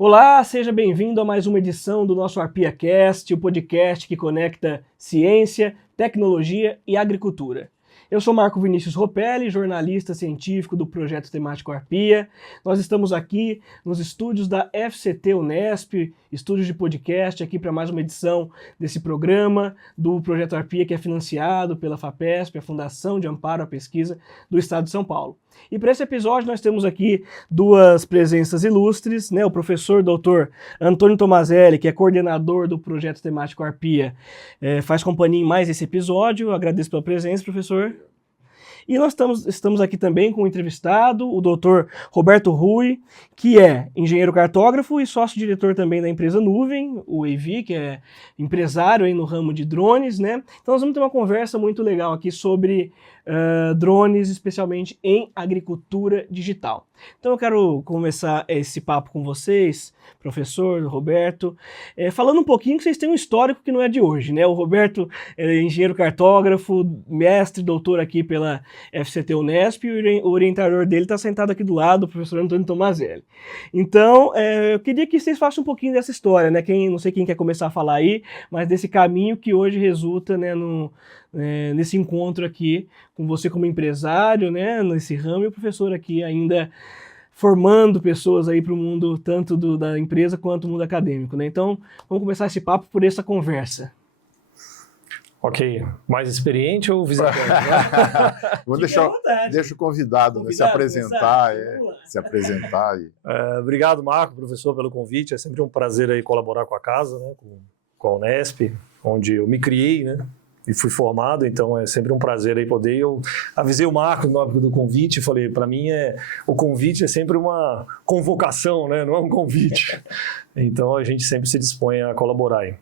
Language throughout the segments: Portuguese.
Olá, seja bem-vindo a mais uma edição do nosso ArpiaCast, o podcast que conecta ciência, tecnologia e agricultura. Eu sou Marco Vinícius Ropelli, jornalista científico do projeto temático Arpia. Nós estamos aqui nos estúdios da FCT Unesp, estúdios de podcast, aqui para mais uma edição desse programa do projeto Arpia, que é financiado pela FAPESP, a Fundação de Amparo à Pesquisa do Estado de São Paulo. E para esse episódio nós temos aqui duas presenças ilustres, né? O professor Dr. Antônio Tomazelli, que é coordenador do projeto temático Arpia, faz companhia em mais esse episódio. Eu agradeço pela presença, professor. E nós estamos aqui também com o entrevistado, o Dr. Roberto Rui, que é engenheiro cartógrafo e sócio-diretor também da empresa Nuvem, o EV, que é empresário aí no ramo de drones, né? Então nós vamos ter uma conversa muito legal aqui sobre drones, especialmente em agricultura digital. Então eu quero começar esse papo com vocês, professor Roberto, falando um pouquinho que vocês têm um histórico que não é de hoje, né? O Roberto é engenheiro cartógrafo, mestre, doutor aqui pela FCT Unesp, e o orientador dele está sentado aqui do lado, o professor Antônio Tomazelli. Então, eu queria que vocês façam um pouquinho dessa história, né? Não sei quem quer começar a falar aí, mas desse caminho que hoje resulta, né, nesse encontro aqui com você como empresário, né, nesse ramo, e o professor aqui ainda formando pessoas aí para o mundo tanto da empresa quanto do mundo acadêmico, né? Então, vamos começar esse papo por essa conversa. Ok, mais experiente ou visitante? Deixa o convidado, né, se apresentar. Obrigado, Marco, professor, pelo convite. É sempre um prazer aí colaborar com a casa, né, com a Unesp, onde eu me criei, né, e fui formado. Então é sempre um prazer aí poder. Eu avisei o Marco no âmbito do convite, falei, para mim o convite é sempre uma convocação, né, não é um convite. Então a gente sempre se dispõe a colaborar aí.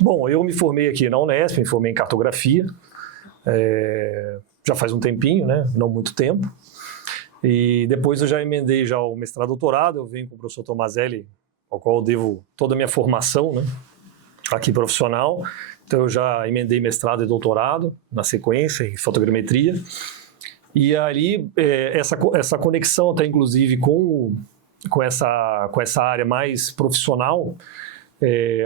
Bom, eu me formei aqui na Unesp, me formei em cartografia, já faz um tempinho, né? Não muito tempo. E depois eu já emendei já o mestrado e doutorado, eu venho com o professor Tomazelli, ao qual eu devo toda a minha formação, né, aqui profissional. Então eu já emendei mestrado e doutorado na sequência, em fotogrametria. E ali, essa conexão até inclusive com essa área mais profissional,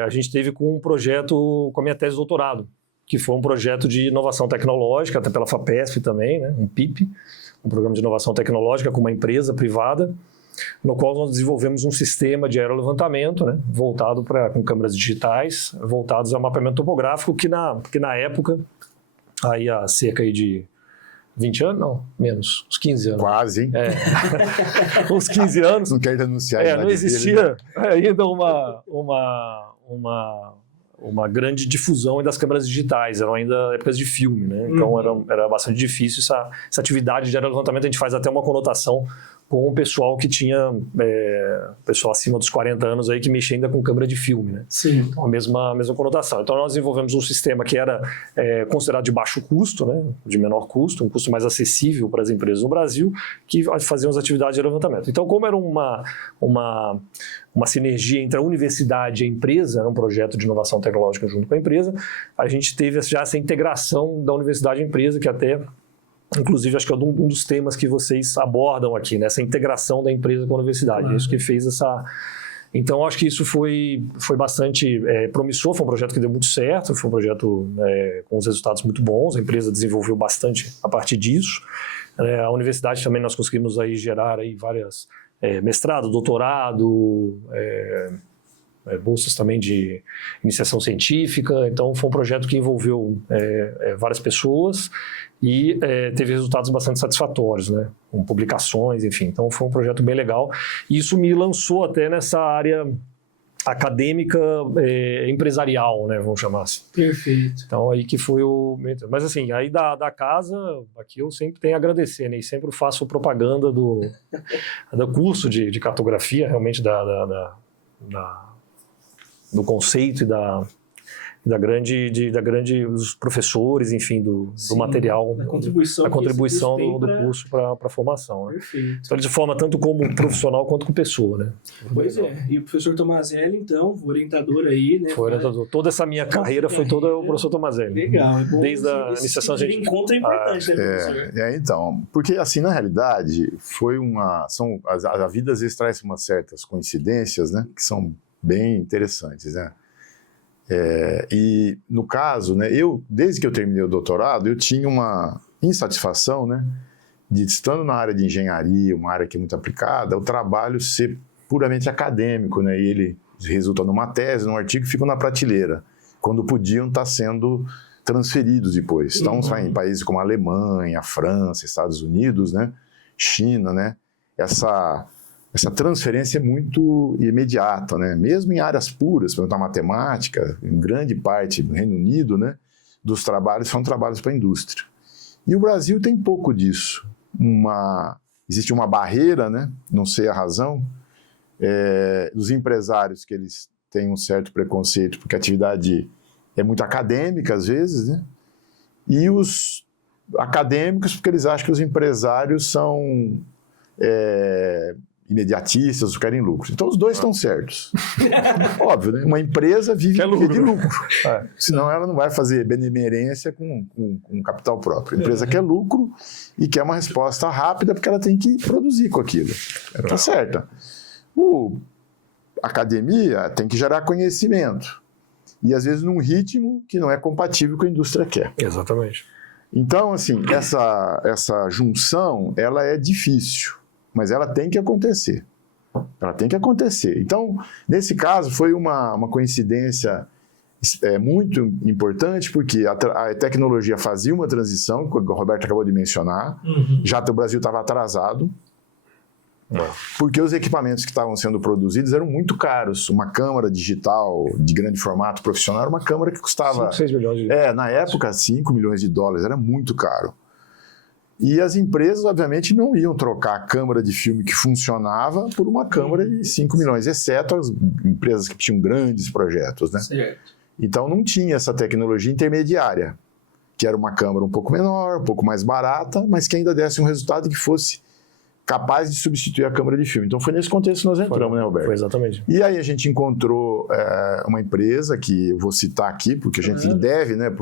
a gente teve com um projeto, com a minha tese de doutorado, que foi um projeto de inovação tecnológica, até pela FAPESP também, né, um PIP, um programa de inovação tecnológica com uma empresa privada, no qual nós desenvolvemos um sistema de aerolevantamento, né, voltado com câmeras digitais, voltados ao mapeamento topográfico, que na época, aí há cerca aí de 20 anos? Não, menos, uns 15 anos. Quase, hein? Uns 15 anos. Não quero denunciar. Não existia ainda uma grande difusão das câmeras digitais, eram ainda épocas de filme, né? Então era bastante difícil essa atividade de aerolevantamento. A gente faz até uma conotação com o pessoal que tinha, pessoal acima dos 40 anos aí que mexia ainda com câmera de filme, né? Sim. Então, a mesma conotação. Então nós desenvolvemos um sistema que era considerado de baixo custo, né? De menor custo, um custo mais acessível para as empresas no Brasil, que faziam as atividades de levantamento. Então, como era uma sinergia entre a universidade e a empresa, era um projeto de inovação tecnológica junto com a empresa, a gente teve já essa integração da universidade e empresa, que até, inclusive, acho que é um dos temas que vocês abordam aqui, né? Essa integração da empresa com a universidade. É isso que fez essa... Então, acho que isso foi bastante promissor, foi um projeto que deu muito certo, foi um projeto com os resultados muito bons, a empresa desenvolveu bastante a partir disso. A universidade também nós conseguimos aí gerar aí várias mestrado, doutorado, bolsas também de iniciação científica. Então, foi um projeto que envolveu várias pessoas e teve resultados bastante satisfatórios, né? Com publicações, enfim. Então, foi um projeto bem legal. E isso me lançou até nessa área acadêmica empresarial, né? Vamos chamar assim. Perfeito. Então, aí que foi o... Mas, assim, aí da casa, aqui eu sempre tenho a agradecer, né? E sempre faço propaganda do curso de cartografia, realmente do conceito os professores, enfim, do material, a contribuição do curso para a formação. Né? Perfeito. Então, ele se forma tanto como profissional quanto como pessoa, né? Pois é. E o professor Tomazelli, então, orientador aí, né? Foi orientador. Toda essa minha carreira foi toda o professor Tomazelli. Legal. É bom. Desde a iniciação, esse encontro é importante, né, professor? Então, porque assim, na realidade, a vida às vezes traz umas certas coincidências, né, que são bem interessantes, né? E no caso, né, desde que eu terminei o doutorado, eu tinha uma insatisfação, né, de estando na área de engenharia, uma área que é muito aplicada, o trabalho ser puramente acadêmico, né, e ele resulta numa tese, num artigo, ficam na prateleira, quando podiam estar sendo transferidos depois. Então, em países como a Alemanha, a França, Estados Unidos, né, China, né, essa transferência é muito imediata, né? Mesmo em áreas puras, por exemplo, a matemática, em grande parte do Reino Unido, né, dos trabalhos são trabalhos para a indústria. E o Brasil tem pouco disso. Existe uma barreira, né, não sei a razão, dos empresários que eles têm um certo preconceito, porque a atividade é muito acadêmica às vezes, né? E os acadêmicos, porque eles acham que os empresários são imediatistas, querem lucro. Então os dois estão certos. Óbvio, né? Uma empresa vive de lucro. Senão ela não vai fazer benemerência com capital próprio. A empresa quer lucro e quer uma resposta rápida porque ela tem que produzir com aquilo. Tá certa. A academia tem que gerar conhecimento. E às vezes num ritmo que não é compatível com a indústria quer. Exatamente. Então, assim, essa junção, ela é difícil. Mas ela tem que acontecer. Ela tem que acontecer. Então, nesse caso, foi uma coincidência muito importante, porque a tecnologia fazia uma transição, que o Roberto acabou de mencionar, já que o Brasil estava atrasado, porque os equipamentos que estavam sendo produzidos eram muito caros. Uma câmera digital de grande formato profissional era uma câmera que custava... 5, 6 milhões de na época, 5 milhões de dólares, era muito caro. E as empresas, obviamente, não iam trocar a câmera de filme que funcionava por uma câmera de 5 milhões, exceto as empresas que tinham grandes projetos, né? Certo. Então não tinha essa tecnologia intermediária, que era uma câmera um pouco menor, um pouco mais barata, mas que ainda desse um resultado que fosse capaz de substituir a câmera de filme. Então foi nesse contexto que nós entramos, né, Roberto? Foi exatamente. E aí a gente encontrou uma empresa, que eu vou citar aqui, porque a gente deve, né,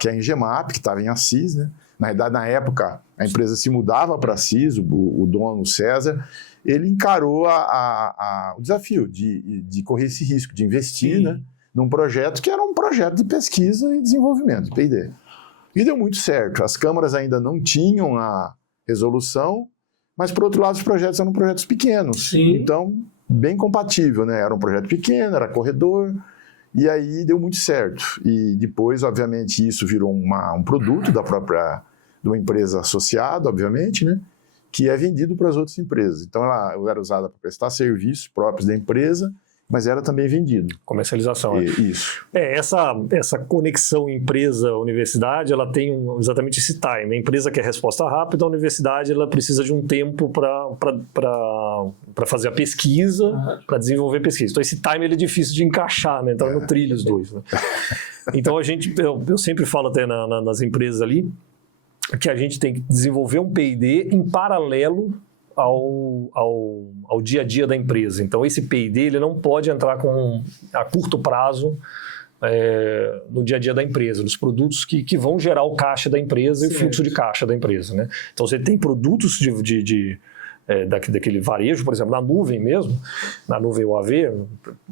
que é a Engemap, que estava em Assis, né? Na verdade, na época, a empresa se mudava para Assis, o dono, César, ele encarou o desafio de correr esse risco, de investir, né, num projeto que era um projeto de pesquisa e desenvolvimento, de P&D. E deu muito certo. As câmaras ainda não tinham a resolução, mas, por outro lado, os projetos eram projetos pequenos. Sim. Então, bem compatível, né? Era um projeto pequeno, era corredor, e aí deu muito certo. E depois, obviamente, isso virou um produto de uma empresa associada, obviamente, né? Que é vendido para as outras empresas. Então, ela era usada para prestar serviços próprios da empresa, mas era também vendido. Comercialização. Isso. Essa conexão empresa-universidade, ela tem exatamente esse time. A empresa quer resposta rápida, a universidade ela precisa de um tempo para fazer a pesquisa, para desenvolver a pesquisa. Então, esse time ele é difícil de encaixar, né? Então, no trilho os dois. Né? Então, eu sempre falo até nas empresas ali, que a gente tem que desenvolver um P&D em paralelo ao dia a dia da empresa. Então, esse P&D ele não pode entrar a curto prazo no dia a dia da empresa, nos produtos que vão gerar o caixa da empresa e o fluxo de caixa da empresa. Né? Então, você tem produtos daquele varejo, por exemplo, na nuvem mesmo, na nuvem UAV,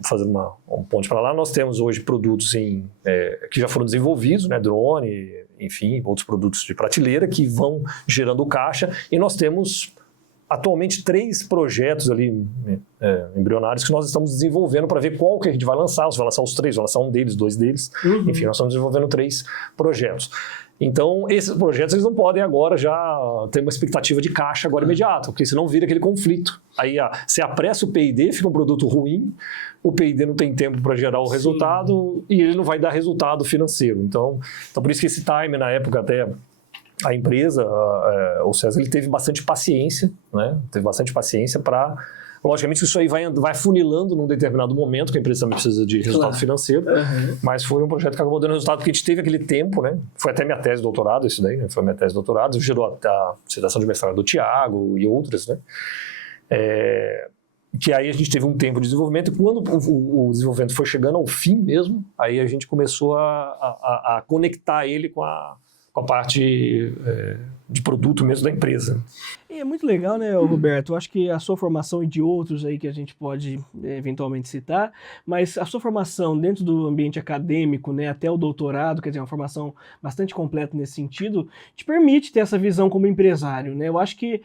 fazendo um ponte para lá, nós temos hoje produtos que já foram desenvolvidos, né, drone, enfim, outros produtos de prateleira que vão gerando caixa, e nós temos atualmente 3 projetos ali embrionários que nós estamos desenvolvendo para ver qual que a gente vai lançar. Se vai lançar os 3, vai lançar um deles, 2 deles. Enfim, nós estamos desenvolvendo 3 projetos. Então, esses projetos eles não podem agora já ter uma expectativa de caixa agora imediata, porque senão vira aquele conflito. Aí, se apressa o P&D, fica um produto ruim, o P&D não tem tempo para gerar o resultado e ele não vai dar resultado financeiro. Então, por isso que esse time, na época até... A empresa, o César, ele teve bastante paciência, né? Teve bastante paciência para Logicamente que isso aí vai funilando num determinado momento, que a empresa também precisa de resultado financeiro, mas foi um projeto que acabou dando resultado, porque a gente teve aquele tempo, né? Foi até minha tese de doutorado, isso daí, né? Foi minha tese de doutorado, gerou a dissertação de mestrado do Thiago e outras, né? Que aí a gente teve um tempo de desenvolvimento, e quando o desenvolvimento foi chegando ao fim mesmo, aí a gente começou a conectar ele com a parte de produto mesmo da empresa. E é muito legal, né, Roberto? Eu acho que a sua formação e de outros aí que a gente pode eventualmente citar, mas a sua formação dentro do ambiente acadêmico, né, até o doutorado, quer dizer, uma formação bastante completa nesse sentido, te permite ter essa visão como empresário, né? Eu acho que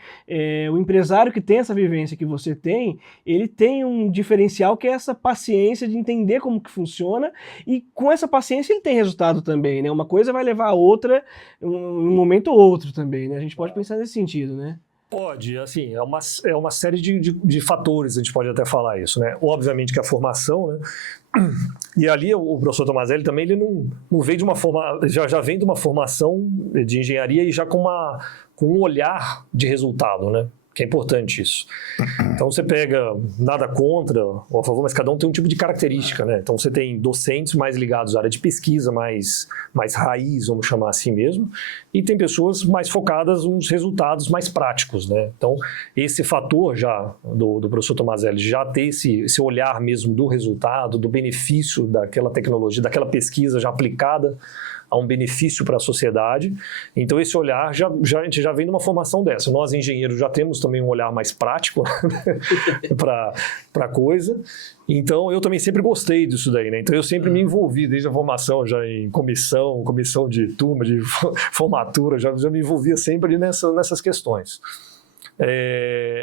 o empresário que tem essa vivência que você tem, ele tem um diferencial que é essa paciência de entender como que funciona, e com essa paciência ele tem resultado também, né? Uma coisa vai levar a outra um momento ou outro também, né? A gente pode pensar nesse sentido, né? Pode, assim, é uma série de fatores, a gente pode até falar isso, né? Obviamente que a formação, né? E ali o professor Tomazelli também, ele não veio de uma já vem de uma formação de engenharia e já com um olhar de resultado, né? Que é importante isso. Então você pega, nada contra ou a favor, mas cada um tem um tipo de característica, né? Então você tem docentes mais ligados à área de pesquisa, mais raiz, vamos chamar assim mesmo, e tem pessoas mais focadas nos resultados mais práticos, né? Então esse fator já do professor Tomazelli, já ter esse olhar mesmo do resultado, do benefício daquela tecnologia, daquela pesquisa já aplicada a um benefício para a sociedade. Então esse olhar a gente já vem de uma formação dessa. Nós engenheiros já temos também um olhar mais prático para a coisa. Então eu também sempre gostei disso daí, né? Então eu sempre me envolvi desde a formação já em comissão de turma, de formatura, já me envolvia sempre nessas questões.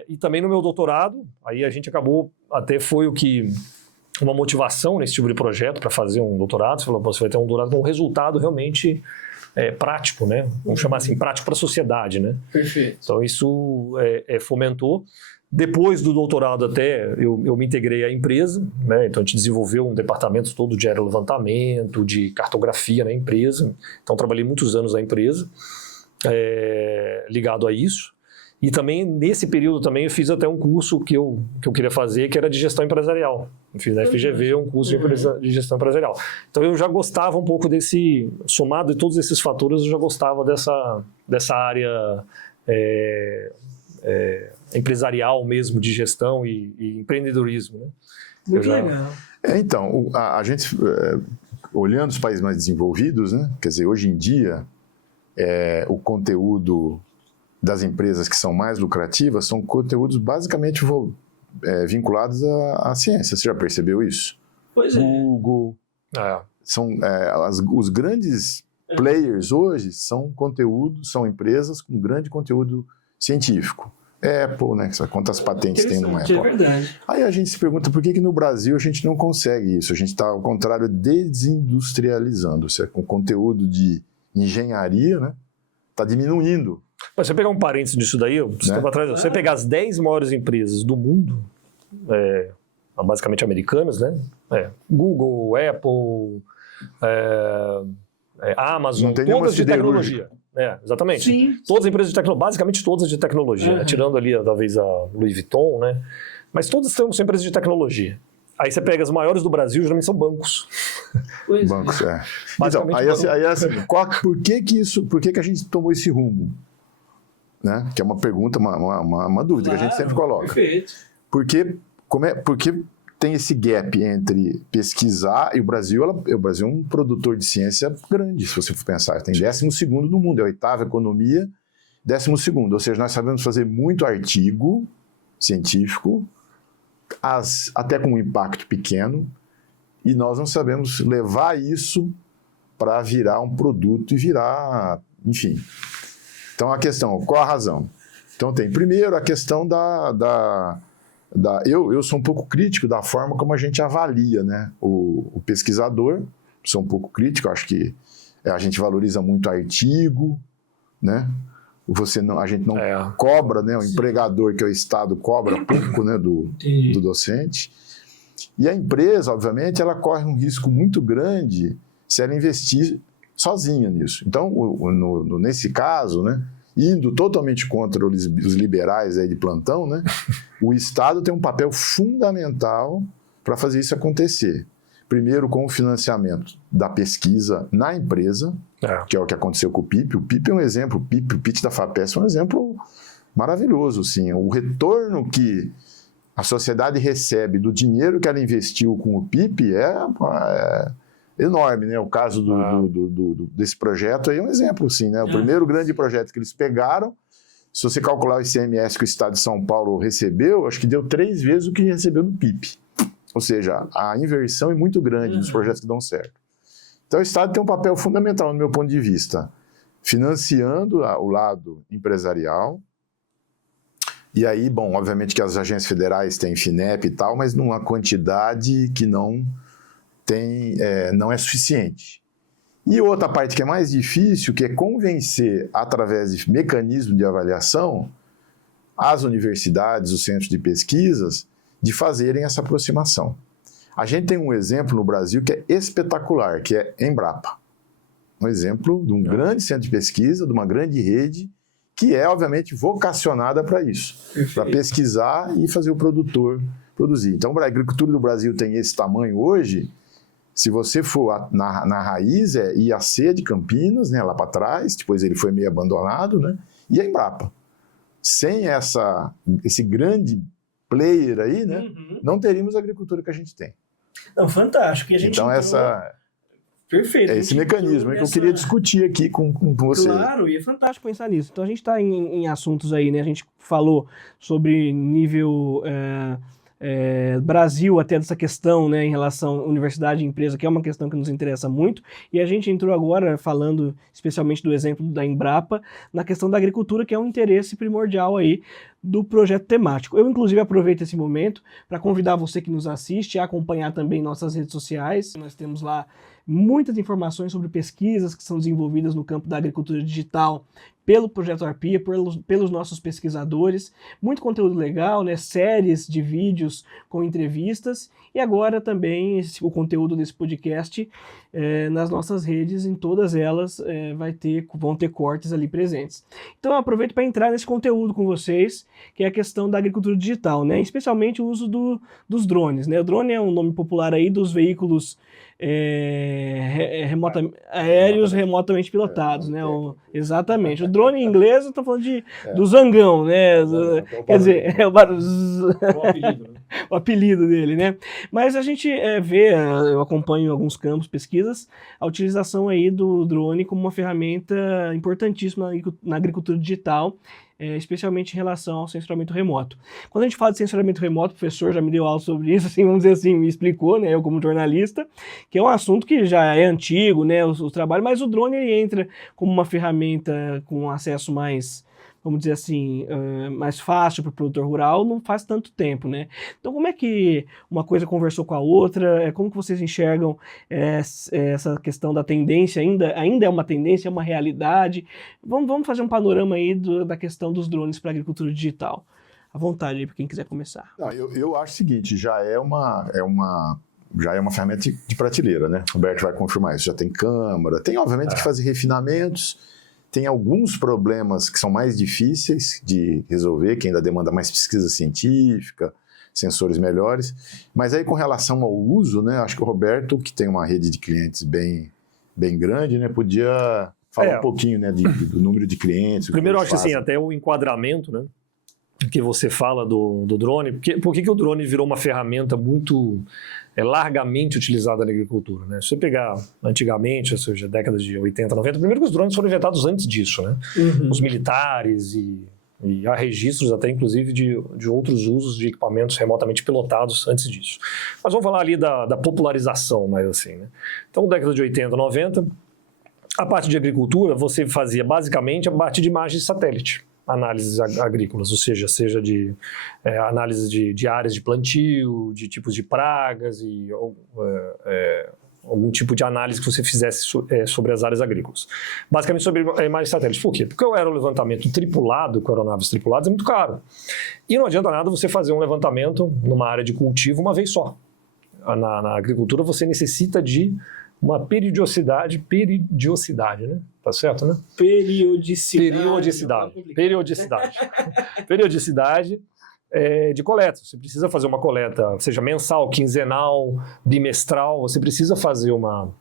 E também no meu doutorado, aí a gente acabou, até foi uma motivação nesse tipo de projeto para fazer um doutorado. Você falou, você vai ter um doutorado com um resultado realmente prático, né? Vamos chamar assim, prático para a sociedade, né? Perfeito. Então isso fomentou. Depois do doutorado até, eu me integrei à empresa, né? Então a gente desenvolveu um departamento todo de aerolevantamento, de cartografia na empresa. Então trabalhei muitos anos na empresa, ligado a isso. E também, nesse período, também eu fiz até um curso que eu queria fazer, que era de gestão empresarial. Eu fiz na FGV um curso de gestão empresarial. Então eu já gostava um pouco somado de todos esses fatores, eu já gostava dessa área empresarial mesmo, de gestão e empreendedorismo, né? Muito legal. Então, a gente, olhando os países mais desenvolvidos, né? Quer dizer, hoje em dia, o conteúdo das empresas que são mais lucrativas são conteúdos basicamente vinculados à ciência. Você já percebeu isso? Pois Google. Os grandes players hoje são empresas com grande conteúdo científico. Apple, né? Quantas patentes tem no Apple? É verdade. Aí a gente se pergunta por que no Brasil a gente não consegue isso. A gente está, ao contrário, desindustrializando. Com conteúdo de engenharia, né? Está diminuindo. Mas você pegar um parênteses disso daí, tempo atrás, você pegar as 10 maiores empresas do mundo, basicamente americanas, né? Google, Apple, Amazon, todas de tecnologia. Exatamente. Sim. Todas as empresas de tecnologia, basicamente todas de tecnologia, né? Tirando ali talvez a Louis Vuitton, né? Mas todas são empresas de tecnologia. Aí você pega as maiores do Brasil, geralmente são bancos. Bancos, Então, aí assim, por que a gente tomou esse rumo? Né? Que é uma pergunta, uma dúvida que a gente sempre coloca. Perfeito. Por que tem esse gap entre pesquisar e o Brasil é um produtor de ciência grande, se você for pensar. Tem 12º no mundo, é a 8ª economia, 12º. Ou seja, nós sabemos fazer muito artigo científico, até com um impacto pequeno, e nós não sabemos levar isso para virar um produto e virar, enfim. Então a questão, qual a razão? Então tem primeiro a questão eu sou um pouco crítico da forma como a gente avalia, né? O pesquisador, sou um pouco crítico, acho que a gente valoriza muito artigo, né? A gente não cobra, né? O empregador, que é o Estado, cobra pouco, né? do docente. E a empresa, obviamente, ela corre um risco muito grande se ela investir sozinha nisso. Então, nesse caso, né? indo totalmente contra os liberais aí de plantão, né? O Estado tem um papel fundamental para fazer isso acontecer. Primeiro, com o financiamento da pesquisa na empresa, que é o que aconteceu com o PIP. O PIP é um exemplo, o PIT da FAPESP é um exemplo maravilhoso. Assim. O retorno que a sociedade recebe do dinheiro que ela investiu com o PIP é enorme, né? O caso desse projeto aí é um exemplo, assim, né? O primeiro grande projeto que eles pegaram, se você calcular o ICMS que o Estado de São Paulo recebeu, acho que deu 3 vezes o que recebeu no PIP. Ou seja, a inversão é muito grande nos projetos que dão certo. Então, o Estado tem um papel fundamental, no meu ponto de vista, financiando o lado empresarial. E aí, bom, obviamente que as agências federais têm FINEP e tal, mas numa quantidade que não é suficiente. E outra parte que é mais difícil, que é convencer, através de mecanismos de avaliação, as universidades, os centros de pesquisas, de fazerem essa aproximação. A gente tem um exemplo no Brasil que é espetacular, que é Embrapa. Um exemplo de um grande centro de pesquisa, de uma grande rede, que é, obviamente, vocacionada para isso, para pesquisar e fazer o produtor produzir. Então, a agricultura do Brasil tem esse tamanho hoje. Se você for na raiz, é IAC de Campinas, né, lá para trás, depois ele foi meio abandonado, né, e a Embrapa. Sem esse grande player aí, né, não teríamos a agricultura que a gente tem. Não, fantástico. E a gente Perfeito. É esse mecanismo que eu queria discutir aqui com você. Claro, e é fantástico pensar nisso. Então a gente está em assuntos aí, né? A gente falou sobre nível Brasil até dessa questão, né, em relação à universidade e empresa, que é uma questão que nos interessa muito, e a gente entrou agora falando especialmente do exemplo da Embrapa, na questão da agricultura, que é um interesse primordial aí do projeto temático. Eu, inclusive, aproveito esse momento para convidar você que nos assiste a acompanhar também nossas redes sociais. Nós temos lá muitas informações sobre pesquisas que são desenvolvidas no campo da agricultura digital pelo Projeto Arpia, pelos nossos pesquisadores. Muito conteúdo legal, né? Séries de vídeos com entrevistas e agora também o conteúdo desse podcast nas nossas redes, em todas elas vão ter cortes ali presentes. Então eu aproveito para entrar nesse conteúdo com vocês, que é a questão da agricultura digital, né? Especialmente o uso dos drones, né? O drone é um nome popular aí dos veículos aéreos remotamente pilotados, né? Exatamente. O drone em inglês, eu estou falando do zangão, né? Quer dizer, é o apelido dele, né? Mas a gente eu acompanho em alguns campos, pesquisas, a utilização aí do drone como uma ferramenta importantíssima na agricultura digital, especialmente em relação ao sensoramento remoto. Quando a gente fala de sensoramento remoto, o professor já me deu aula sobre isso, assim, vamos dizer assim, me explicou, né, eu como jornalista, que é um assunto que já é antigo, né, o trabalho, mas o drone ele entra como uma ferramenta com acesso mais, vamos dizer assim, mais fácil para o produtor rural, não faz tanto tempo, né? Então, como é que uma coisa conversou com a outra? Como que vocês enxergam essa questão da tendência? Ainda é uma tendência, é uma realidade? Vamos fazer um panorama aí da questão dos drones para a agricultura digital. À vontade aí para quem quiser começar. Não, eu acho o seguinte, já é uma ferramenta de prateleira, né? O Roberto vai confirmar isso. Já tem câmera, tem obviamente que fazer refinamentos. Tem alguns problemas que são mais difíceis de resolver, que ainda demanda mais pesquisa científica, sensores melhores. Mas aí, com relação ao uso, né, acho que o Roberto, que tem uma rede de clientes bem grande, né, podia falar um pouquinho, né, do número de clientes. Primeiro, eu acho assim, até o enquadramento, né, que você fala do drone. Por que o drone virou uma ferramenta muito largamente utilizada na agricultura, né? Se você pegar antigamente, ou seja, décadas de 80, 90, primeiro que os drones foram inventados antes disso, né? Os militares e há registros até, inclusive, de outros usos de equipamentos remotamente pilotados antes disso. Mas vamos falar ali da popularização, mais assim, né? Então, década de 80, 90, a parte de agricultura você fazia basicamente a partir de imagens de satélite. Análises agrícolas, ou seja de análise de áreas de plantio, de tipos de pragas e algum tipo de análise que você fizesse sobre as áreas agrícolas. Basicamente sobre imagens satélite. Por quê? Porque o aerolevantamento tripulado, com aeronaves tripuladas, é muito caro. E não adianta nada você fazer um levantamento numa área de cultivo uma vez só. Na agricultura você necessita de uma periodicidade, né? Tá certo, né? Periodicidade de coleta. Você precisa fazer uma coleta, seja mensal, quinzenal, bimestral, você precisa fazer uma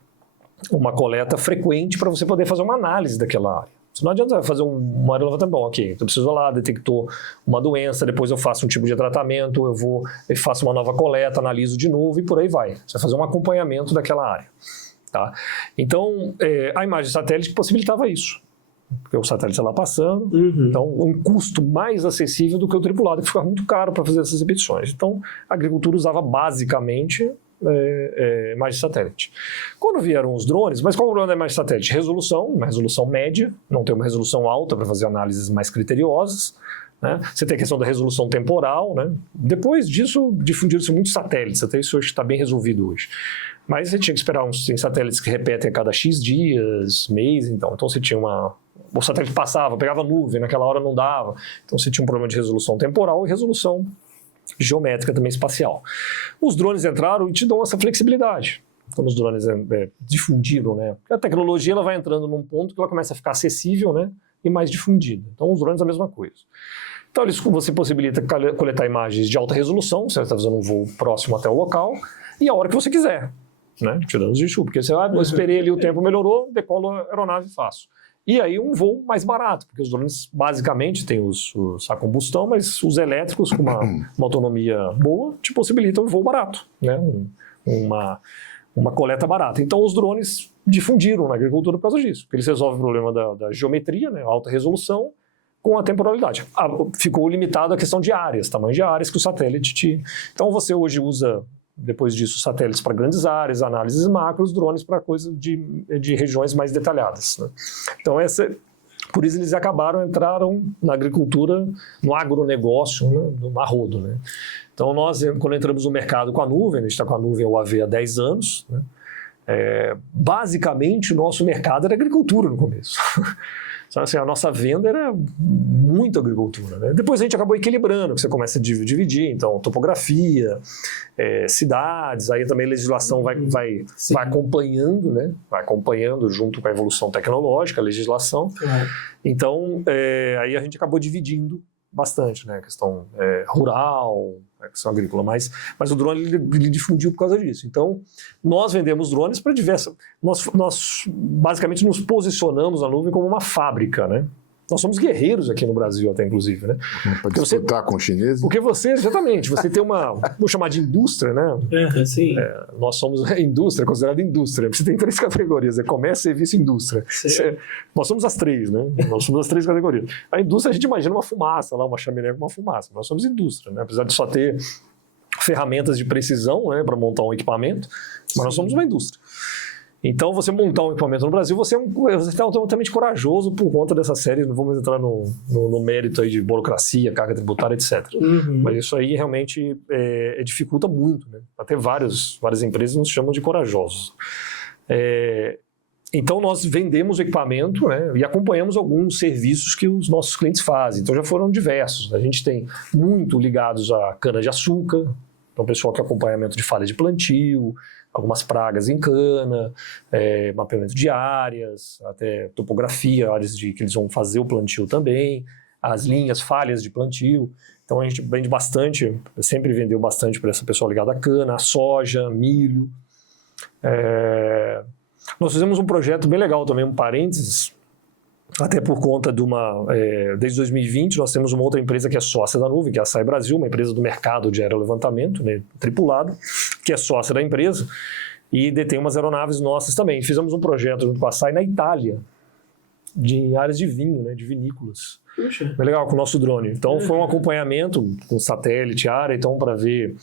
coleta frequente para você poder fazer uma análise daquela área. Não adianta fazer uma área de levantamento, bom, ok, então preciso lá, detectou uma doença, depois eu faço um tipo de tratamento, eu faço uma nova coleta, analiso de novo e por aí vai. Você vai fazer um acompanhamento daquela área. Tá? Então, a imagem satélite possibilitava isso. Porque o satélite está lá passando, então um custo mais acessível do que o tripulado, que ficava muito caro para fazer essas repetições. Então, a agricultura usava basicamente imagem satélite. Quando vieram os drones, mas qual o problema da imagem satélite? Resolução, uma resolução média, não tem uma resolução alta para fazer análises mais criteriosas. Né? Você tem a questão da resolução temporal. Né? Depois disso, difundiram-se muitos satélites, até isso está bem resolvido hoje. Mas você tinha que esperar tem satélites que repetem a cada X dias, mês, então você tinha o satélite passava, pegava nuvem, naquela hora não dava, então você tinha um problema de resolução temporal e resolução geométrica também espacial. Os drones entraram e te dão essa flexibilidade. Quando os drones difundiram, né? A tecnologia ela vai entrando num ponto que ela começa a ficar acessível, né? E mais difundida. Então os drones é a mesma coisa. Então você possibilita coletar imagens de alta resolução, você está fazendo um voo próximo até o local, e a hora que você quiser, né? Tirando os de chuva, porque você eu esperei ali, o tempo melhorou, decolo a aeronave e faço. E aí um voo mais barato, porque os drones basicamente têm a combustão, mas os elétricos com uma autonomia boa te possibilitam um voo barato, né? Uma coleta barata. Então os drones difundiram na agricultura por causa disso, porque eles resolvem o problema da geometria, né? Alta resolução, com a temporalidade. Ficou limitado a questão de áreas, tamanho de áreas que o satélite Então você hoje usa, depois disso, satélites para grandes áreas, análises macros, drones para coisas de regiões mais detalhadas. Né? Então, por isso eles entraram na agricultura, no agronegócio, né? No arrodo. Né? Então, nós, quando entramos no mercado com a nuvem, a gente está com a nuvem UAV há 10 anos, né? Basicamente, o nosso mercado era agricultura no começo. Assim, a nossa venda era muito agricultura. Né? Depois a gente acabou equilibrando, que você começa a dividir, então, topografia, cidades, aí também a legislação vai acompanhando, né? Vai acompanhando junto com a evolução tecnológica, a legislação. Então, aí a gente acabou dividindo bastante, né? A questão rural, a questão agrícola, mas o drone ele difundiu por causa disso. Então, nós vendemos drones para diversas... Nós basicamente nos posicionamos na nuvem como uma fábrica, né? Nós somos guerreiros aqui no Brasil até, inclusive, né? Para disputar com os chineses? Porque exatamente, você tem vou chamar de indústria, né? Sim. Nós somos indústria, considerada indústria. Você tem 3 categorias, comércio, serviço e indústria. Nós somos as 3, né? Nós somos as 3 categorias. A indústria, a gente imagina uma fumaça lá, uma chaminé com uma fumaça. Nós somos indústria, né? Apesar de só ter ferramentas de precisão, né, para montar um equipamento, mas nós somos uma indústria. Então, você montar um equipamento no Brasil, você está altamente corajoso por conta dessa série. Não vamos entrar no mérito aí de burocracia, carga tributária, etc. Mas isso aí realmente dificulta muito. Né? Até várias empresas nos chamam de corajosos. Então, nós vendemos o equipamento, né, e acompanhamos alguns serviços que os nossos clientes fazem. Então, já foram diversos. A gente tem muito ligados à cana-de-açúcar, então, pessoal que acompanhamento de falha de plantio, algumas pragas em cana, mapeamento de áreas, até topografia, áreas que eles vão fazer o plantio também, as linhas, falhas de plantio. Então a gente vende bastante, sempre vendeu bastante para essa pessoa ligada à cana, à soja, milho. Nós fizemos um projeto bem legal também, um parênteses, até por conta de desde 2020 nós temos uma outra empresa que é sócia da nuvem, que é a SAI Brasil, uma empresa do mercado de aerolevantamento, né, tripulado, que é sócia da empresa e detém umas aeronaves nossas também. Fizemos um projeto junto com a SAI na Itália, de áreas de vinho, né, de vinícolas. Puxa. Bem legal, com o nosso drone. Então foi um acompanhamento com satélite, área, então para ver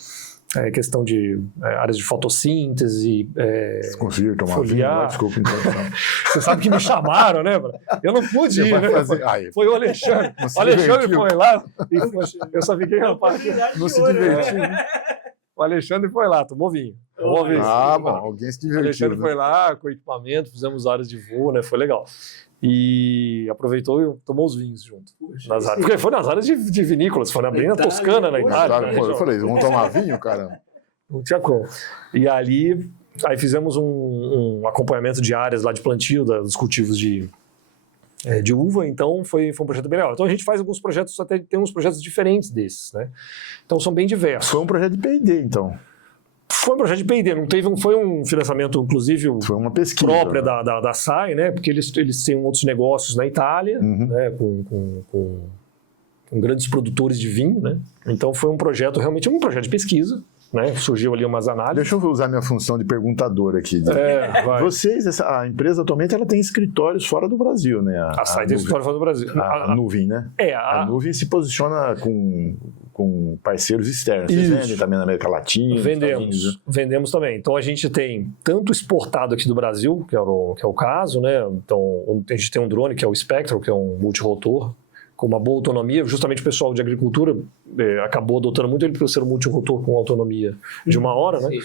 questão de áreas de fotossíntese, Vocês conseguiram tomar foliar. Desculpa, então. Você sabe que me chamaram, né? Eu não pude ir, né? Foi o Alexandre. O Alexandre foi lá e eu só fiquei, rapaz, não se divertiu. O Alexandre foi lá, tomou vinho. Bom, alguém se divertiu. O Alexandre né? foi lá com o equipamento, fizemos áreas de voo, né? Foi legal. E aproveitou e tomou os vinhos junto. Porque foi nas áreas de vinícolas, foi na Toscana, na Itália. Eu falei, vamos tomar vinho, caramba? Não tinha como. E ali Aí fizemos um acompanhamento de áreas lá de plantio dos cultivos de uva, então foi um projeto bem legal. Então a gente faz alguns projetos, até tem uns projetos diferentes desses, né? Então são bem diversos. Foi um projeto de P&D, então. Foi um projeto de P&D, foi um financiamento, inclusive, foi uma pesquisa própria da SAI, né? Porque eles têm outros negócios na Itália, né? Com grandes produtores de vinho, né? Então foi um projeto, realmente um projeto de pesquisa, né? Surgiu ali umas análises. Deixa eu usar minha função de perguntador aqui. Vai. Vocês, a empresa atualmente, ela tem escritórios fora do Brasil, né? A SAI tem escritório fora do Brasil. A Nuvem, né? A Nuvem se posiciona com parceiros externos. Vocês vendem também na América Latina? Vendemos também. Então a gente tem tanto exportado aqui do Brasil, que é o caso, né? Então a gente tem um drone que é o Spectral, que é um multirotor, com uma boa autonomia. Justamente o pessoal de agricultura acabou adotando muito ele por ser um multirotor com autonomia de 1 hora, né?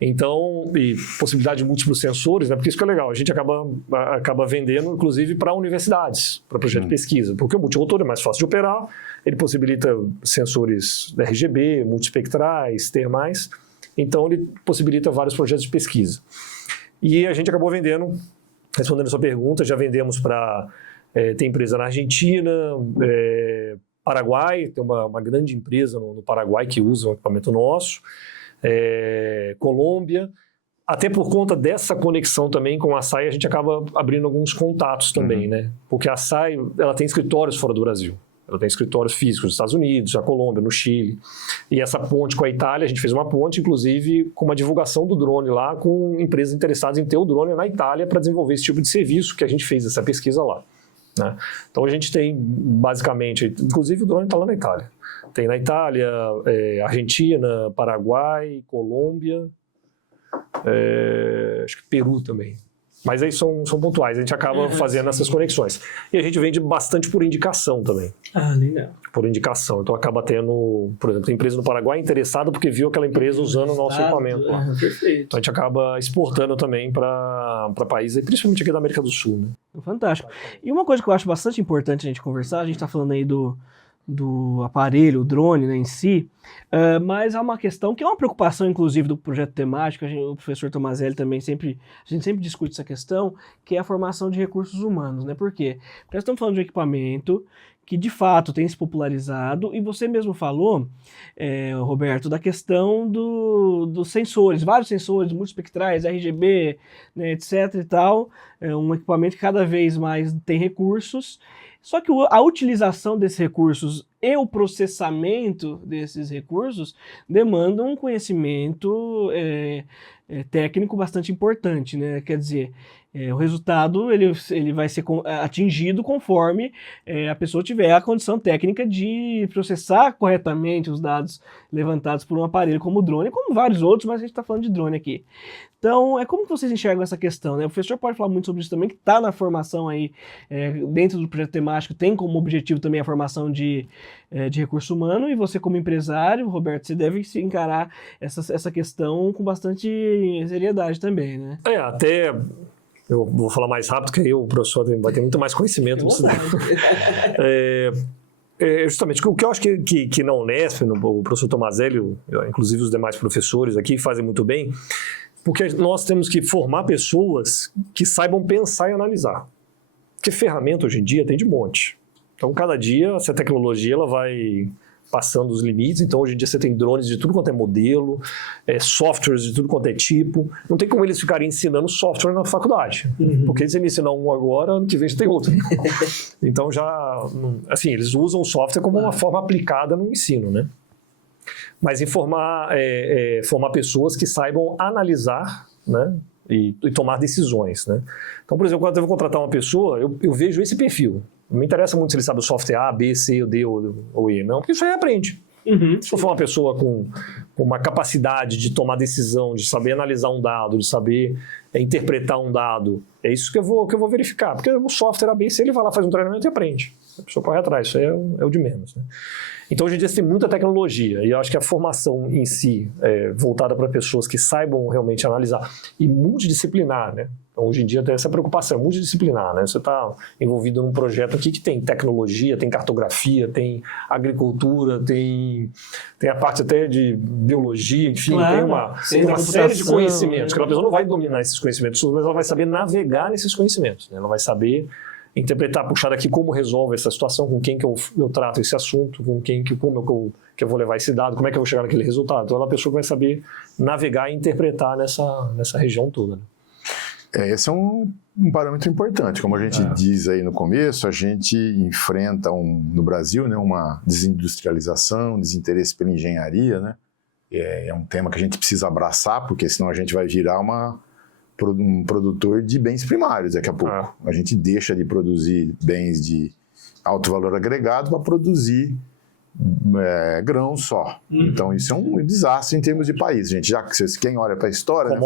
Então, e possibilidade de múltiplos sensores, né? Porque isso que é legal, a gente acaba vendendo, inclusive, para universidades, para projeto de pesquisa, porque o multirotor é mais fácil de operar, ele possibilita sensores RGB, multispectrais, termais, então ele possibilita vários projetos de pesquisa. E a gente acabou vendendo, respondendo a sua pergunta, já vendemos para... tem empresa na Argentina, Paraguai, tem uma grande empresa no Paraguai que usa um equipamento nosso, Colômbia, até por conta dessa conexão também com a SAI, a gente acaba abrindo alguns contatos também, né? Porque a SAI, ela tem escritórios fora do Brasil. Ela tem escritórios físicos nos Estados Unidos, na Colômbia, no Chile. E essa ponte com a Itália, a gente fez uma ponte, inclusive, com uma divulgação do drone lá, com empresas interessadas em ter o drone na Itália para desenvolver esse tipo de serviço que a gente fez, essa pesquisa lá. Né? Então a gente tem basicamente, inclusive o drone está lá na Itália. Tem na Itália, Argentina, Paraguai, Colômbia, acho que Peru também. Mas aí são pontuais, a gente acaba fazendo essas conexões. E a gente vende bastante por indicação também. Legal. Por indicação. Então acaba tendo, por exemplo, tem empresa no Paraguai interessada porque viu aquela empresa usando o nosso equipamento lá. Perfeito. Então a gente acaba exportando também para países, principalmente aqui da América do Sul, né? Fantástico. E uma coisa que eu acho bastante importante a gente conversar, a gente está falando aí do aparelho, o drone, né, em si, mas há uma questão que é uma preocupação, inclusive, do projeto temático, o professor Tomazelli também a gente sempre discute essa questão, que é a formação de recursos humanos, né? Por quê? Porque nós estamos falando de um equipamento que, de fato, tem se popularizado, e você mesmo falou, Roberto, da questão dos sensores, vários sensores multispectrais, RGB, né, etc e tal, um equipamento que cada vez mais tem recursos. Só que a utilização desses recursos e o processamento desses recursos demandam um conhecimento técnico bastante importante, né? Quer dizer, o resultado ele vai ser atingido conforme a pessoa tiver a condição técnica de processar corretamente os dados levantados por um aparelho como o drone, como vários outros, mas a gente está falando de drone aqui. Então, como que vocês enxergam essa questão, né? O professor pode falar muito sobre isso também, que está na formação aí, dentro do projeto temático, tem como objetivo também a formação de recurso humano, e você como empresário, Roberto, você deve se encarar essa questão com bastante seriedade também, né? Até... Eu vou falar mais rápido, que aí o professor vai ter muito mais conhecimento disso. Justamente, o que eu acho que na Unesp, o professor Tomazelli, inclusive os demais professores aqui, fazem muito bem, porque nós temos que formar pessoas que saibam pensar e analisar. Porque ferramenta hoje em dia tem de monte. Então, cada dia, essa tecnologia ela vai passando os limites. Então, hoje em dia você tem drones de tudo quanto é modelo, softwares de tudo quanto é tipo. Não tem como eles ficarem ensinando software na faculdade. Porque se eles ensinam um agora, ano que vem já tem outro. Então, assim, eles usam o software como uma forma aplicada no ensino, né? Mas formar pessoas que saibam analisar, né? E tomar decisões, né? Então, por exemplo, quando eu vou contratar uma pessoa, eu vejo esse perfil. Não me interessa muito se ele sabe o software A, B, C, D ou E, não, porque isso aí aprende. Se for uma pessoa com uma capacidade de tomar decisão, de saber analisar um dado, de saber interpretar um dado, é isso que eu vou verificar. Porque o software A, B, C, ele vai lá, faz um treinamento e aprende. A pessoa corre atrás, isso aí é o de menos, né? Então, hoje em dia, tem muita tecnologia e eu acho que a formação em si, voltada para pessoas que saibam realmente analisar e multidisciplinar, né? Então, hoje em dia tem essa preocupação, multidisciplinar, né? Você está envolvido num projeto aqui que tem tecnologia, tem cartografia, tem agricultura, tem a parte até de biologia, enfim, Claro, tem uma série de conhecimentos, que a pessoa não vai dominar esses conhecimentos, mas ela vai saber navegar nesses conhecimentos, né? Ela vai saber interpretar, puxar aqui como resolve essa situação, com quem que eu trato esse assunto, com quem como que eu vou levar esse dado, como é que eu vou chegar naquele resultado. Então, ela é uma pessoa que vai saber navegar e interpretar nessa região toda, né? Esse é um parâmetro importante. Como a gente diz aí no começo, a gente enfrenta no Brasil, né, uma desindustrialização, desinteresse pela engenharia, né? É um tema que a gente precisa abraçar, porque senão a gente vai virar um produtor de bens primários daqui a pouco. A gente deixa de produzir bens de alto valor agregado para produzir grão só. Então isso é um desastre em termos de país, gente. Já que quem olha para a história, né,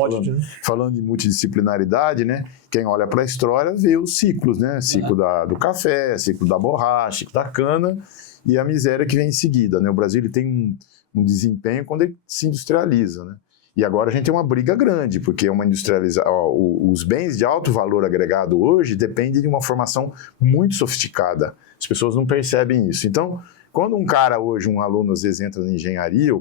falando de multidisciplinaridade, né, quem olha para a história vê os ciclos, né? Ciclo do café, ciclo da borracha, ciclo da cana e a miséria que vem em seguida, né? O Brasil ele tem um desempenho quando ele se industrializa, né? E agora a gente tem uma briga grande, porque os bens de alto valor agregado hoje dependem de uma formação muito sofisticada. As pessoas não percebem isso. Então, quando um cara hoje, um aluno às vezes entra na engenharia,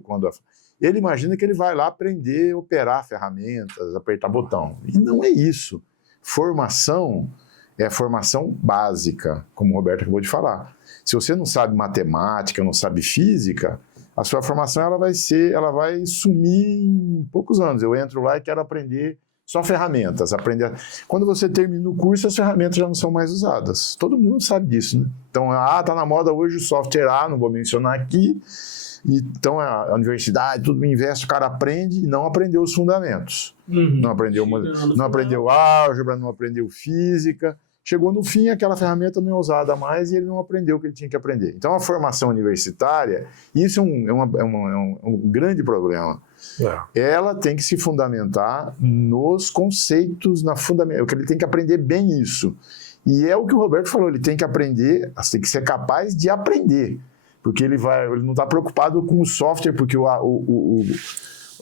ele imagina que ele vai lá aprender a operar ferramentas, apertar botão. E não é isso. Formação é formação básica, como o Roberto acabou de falar. Se você não sabe matemática, não sabe física, a sua formação ela vai sumir em poucos anos. Eu entro lá e quero aprender só ferramentas. Quando você termina o curso, as ferramentas já não são mais usadas. Todo mundo sabe disso, né? Então, tá na moda hoje o software A, não vou mencionar aqui. Então, a universidade, tudo investe, o cara aprende e não aprendeu os fundamentos. Não aprendeu álgebra, não aprendeu física. Chegou no fim, aquela ferramenta não é usada mais e ele não aprendeu o que ele tinha que aprender. Então, a formação universitária, isso é um grande problema. Ela tem que se fundamentar nos conceitos, ele tem que aprender bem isso. E é o que o Roberto falou, ele tem que aprender, você tem que ser capaz de aprender. Porque ele não está preocupado com o software, porque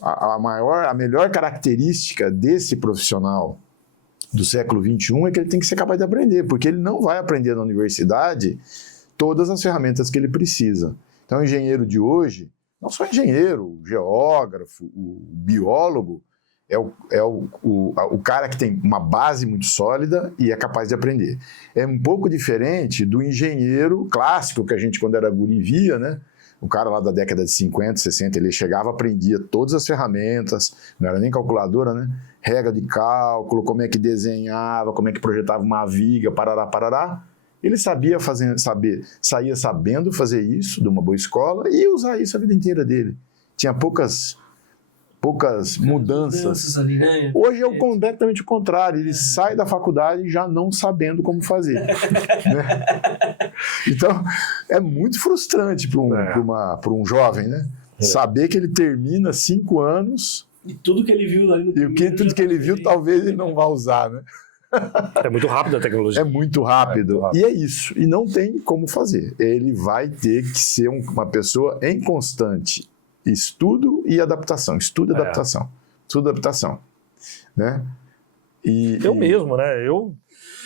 a melhor característica desse profissional do século XXI é que ele tem que ser capaz de aprender, porque ele não vai aprender na universidade todas as ferramentas que ele precisa. Então, o engenheiro de hoje, não só engenheiro, o geógrafo, o biólogo, é o cara que tem uma base muito sólida e é capaz de aprender. É um pouco diferente do engenheiro clássico que a gente, quando era guri, via, né? O cara lá da década de 50, 60, ele chegava, aprendia todas as ferramentas, não era nem calculadora, né? Regra de cálculo, como é que desenhava, como é que projetava uma viga, parará. Ele saía sabendo fazer isso de uma boa escola e usar isso a vida inteira dele. Tinha poucas mudanças. Ali, né? Hoje é completamente o contrário, ele sai da faculdade já não sabendo como fazer. Né? Então, é muito frustrante para um jovem, né? Saber que ele termina 5 anos e tudo que ele viu ali no tudo que ele viu talvez ele não vá usar, né? É muito rápido a tecnologia. É muito rápido. E é isso. E não tem como fazer. Ele vai ter que ser uma pessoa em constante estudo e adaptação. Estudo e adaptação. Estudo e adaptação. Né? Eu mesmo, né? O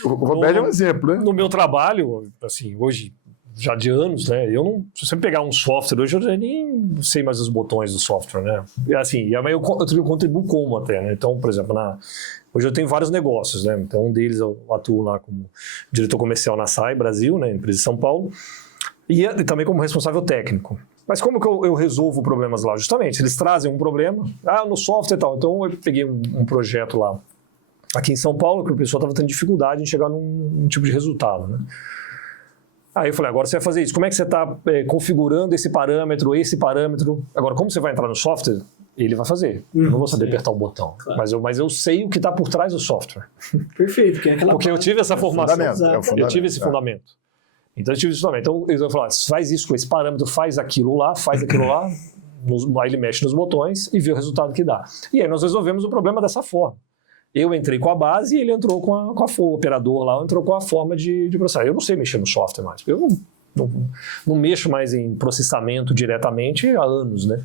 Roberto é um exemplo, né? No meu trabalho, assim, hoje, já de anos, né? Se você pegar um software hoje, eu já nem sei mais os botões do software, né? E assim, eu contribuo como até, né? Então, por exemplo, hoje eu tenho vários negócios, né? Então, um deles eu atuo lá como diretor comercial na SAI Brasil, né? Empresa de São Paulo. E também como responsável técnico. Mas como que eu resolvo problemas lá? Justamente, eles trazem um problema, no software e tal. Então, eu peguei um projeto lá, aqui em São Paulo, que o pessoal estava tendo dificuldade em chegar num tipo de resultado, né? Aí eu falei, agora você vai fazer isso. Como é que você está configurando esse parâmetro? Agora, como você vai entrar no software, ele vai fazer. Eu não vou saber apertar o botão. Claro. Mas eu sei o que está por trás do software. Perfeito. Porque eu tive essa formação. Eu tive esse fundamento. Então, eu tive isso também. Então, eles vão falar, faz isso com esse parâmetro, faz aquilo lá. Aí ele mexe nos botões e vê o resultado que dá. E aí nós resolvemos o problema dessa forma. Eu entrei com a base e ele entrou com o operador lá, entrou com a forma de processar. Eu não sei mexer no software mais, eu não mexo mais em processamento diretamente há anos, né?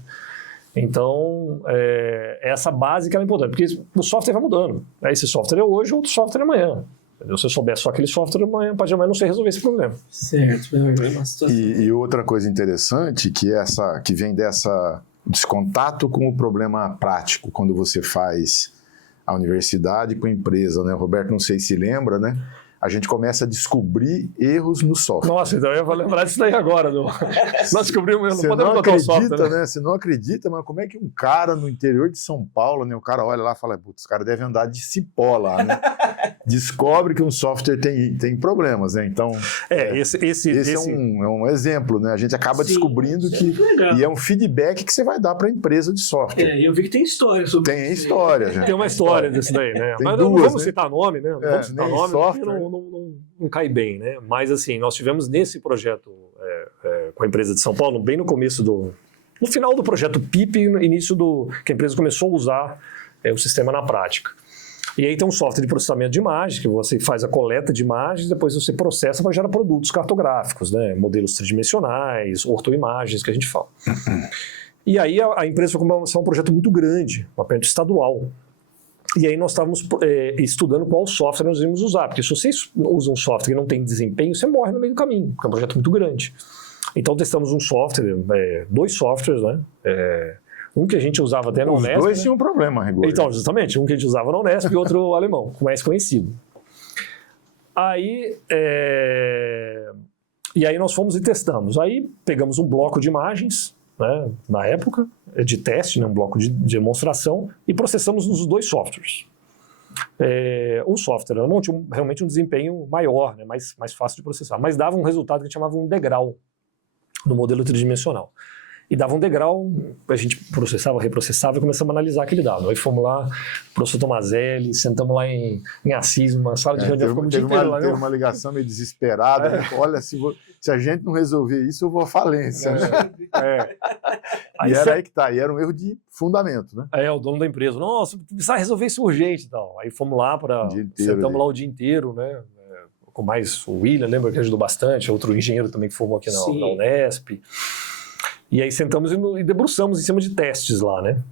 Então, essa base que é importante, porque o software vai mudando. Esse software é hoje, outro software é amanhã. Se eu souber só aquele software, pode amanhã não sei resolver esse problema. Certo. E outra coisa interessante, que vem dessa descontato com o problema prático, quando você faz a universidade com a empresa, né? O Roberto, não sei se lembra, né? A gente começa a descobrir erros no software. Nossa, então eu vou lembrar disso daí agora. Nós descobrimos, não podemos botar o software. Né? Você não acredita, mas como é que um cara no interior de São Paulo, né? O cara olha lá e fala, putz, os caras devem andar de cipó lá, né? Descobre que um software tem problemas, né? Então, esse é um exemplo, né? A gente acaba descobrindo que... E é um feedback que você vai dar para a empresa de software. Eu vi que tem história sobre isso. Tem história, gente. Tem uma história disso daí, né? Tem mas duas, não vamos né? citar nome, né? Não vamos citar nome, software. Não cai bem, né? Mas assim, nós tivemos nesse projeto com a empresa de São Paulo, bem no começo no final do projeto PIP, no início que a empresa começou a usar o sistema na prática. E aí tem um software de processamento de imagens, que você faz a coleta de imagens, depois você processa para gerar produtos cartográficos, né? Modelos tridimensionais, ortoimagens, que a gente fala. E aí a empresa foi começar um projeto muito grande, um projeto estadual. E aí nós estávamos estudando qual software nós íamos usar, porque se você usa um software que não tem desempenho, você morre no meio do caminho, porque é um projeto muito grande. Então testamos um software, 2 softwares, né? Um que a gente usava até na Unesp. Os dois tinham um problema, rigor. Então, justamente, um que a gente usava na Unesp e outro alemão, mais conhecido. Aí, e aí nós fomos e testamos. Aí pegamos um bloco de imagens, né, na época, de teste, né, um bloco de demonstração, e processamos nos 2 softwares. Um software alemão tinha realmente um desempenho maior, né, mais fácil de processar, mas dava um resultado que a gente chamava um degrau no modelo tridimensional. E dava um degrau, a gente processava, reprocessava e começamos a analisar aquele dado. Aí fomos lá, professor Tomazelli, sentamos lá em Assis, numa sala de reunião, ficamos o dia inteiro lá. Teve uma ligação meio desesperada, né? Olha, se a gente não resolver isso, eu vou à falência. Né? Aí e era aí que tá, e era um erro de fundamento, né? O dono da empresa, nossa, precisa resolver isso urgente e tal. Aí fomos lá, sentamos lá o dia inteiro, né? Com mais o William, lembra que ajudou bastante, outro engenheiro também que formou aqui na Unesp. E aí sentamos e debruçamos em cima de testes lá, né?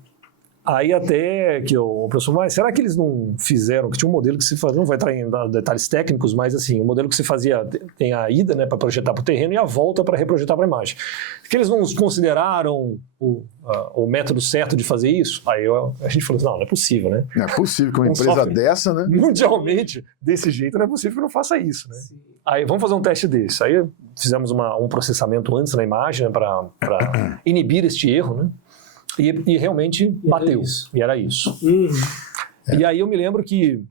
Aí até que o professor, mas será que eles não fizeram, que tinha um modelo que se fazia, não vai entrar em detalhes técnicos, mas assim, o modelo que se fazia, tem a ida, né, para projetar para o terreno e a volta para reprojetar para a imagem. Que eles não consideraram o método certo de fazer isso? Aí a gente falou, não é possível, né? Não é possível que uma empresa dessa, né? Mundialmente, desse jeito, não é possível que não faça isso, né? Sim. Aí vamos fazer um teste desse. Aí fizemos um processamento antes na imagem, né, para inibir este erro, né? E realmente bateu. E era isso. E aí eu me lembro que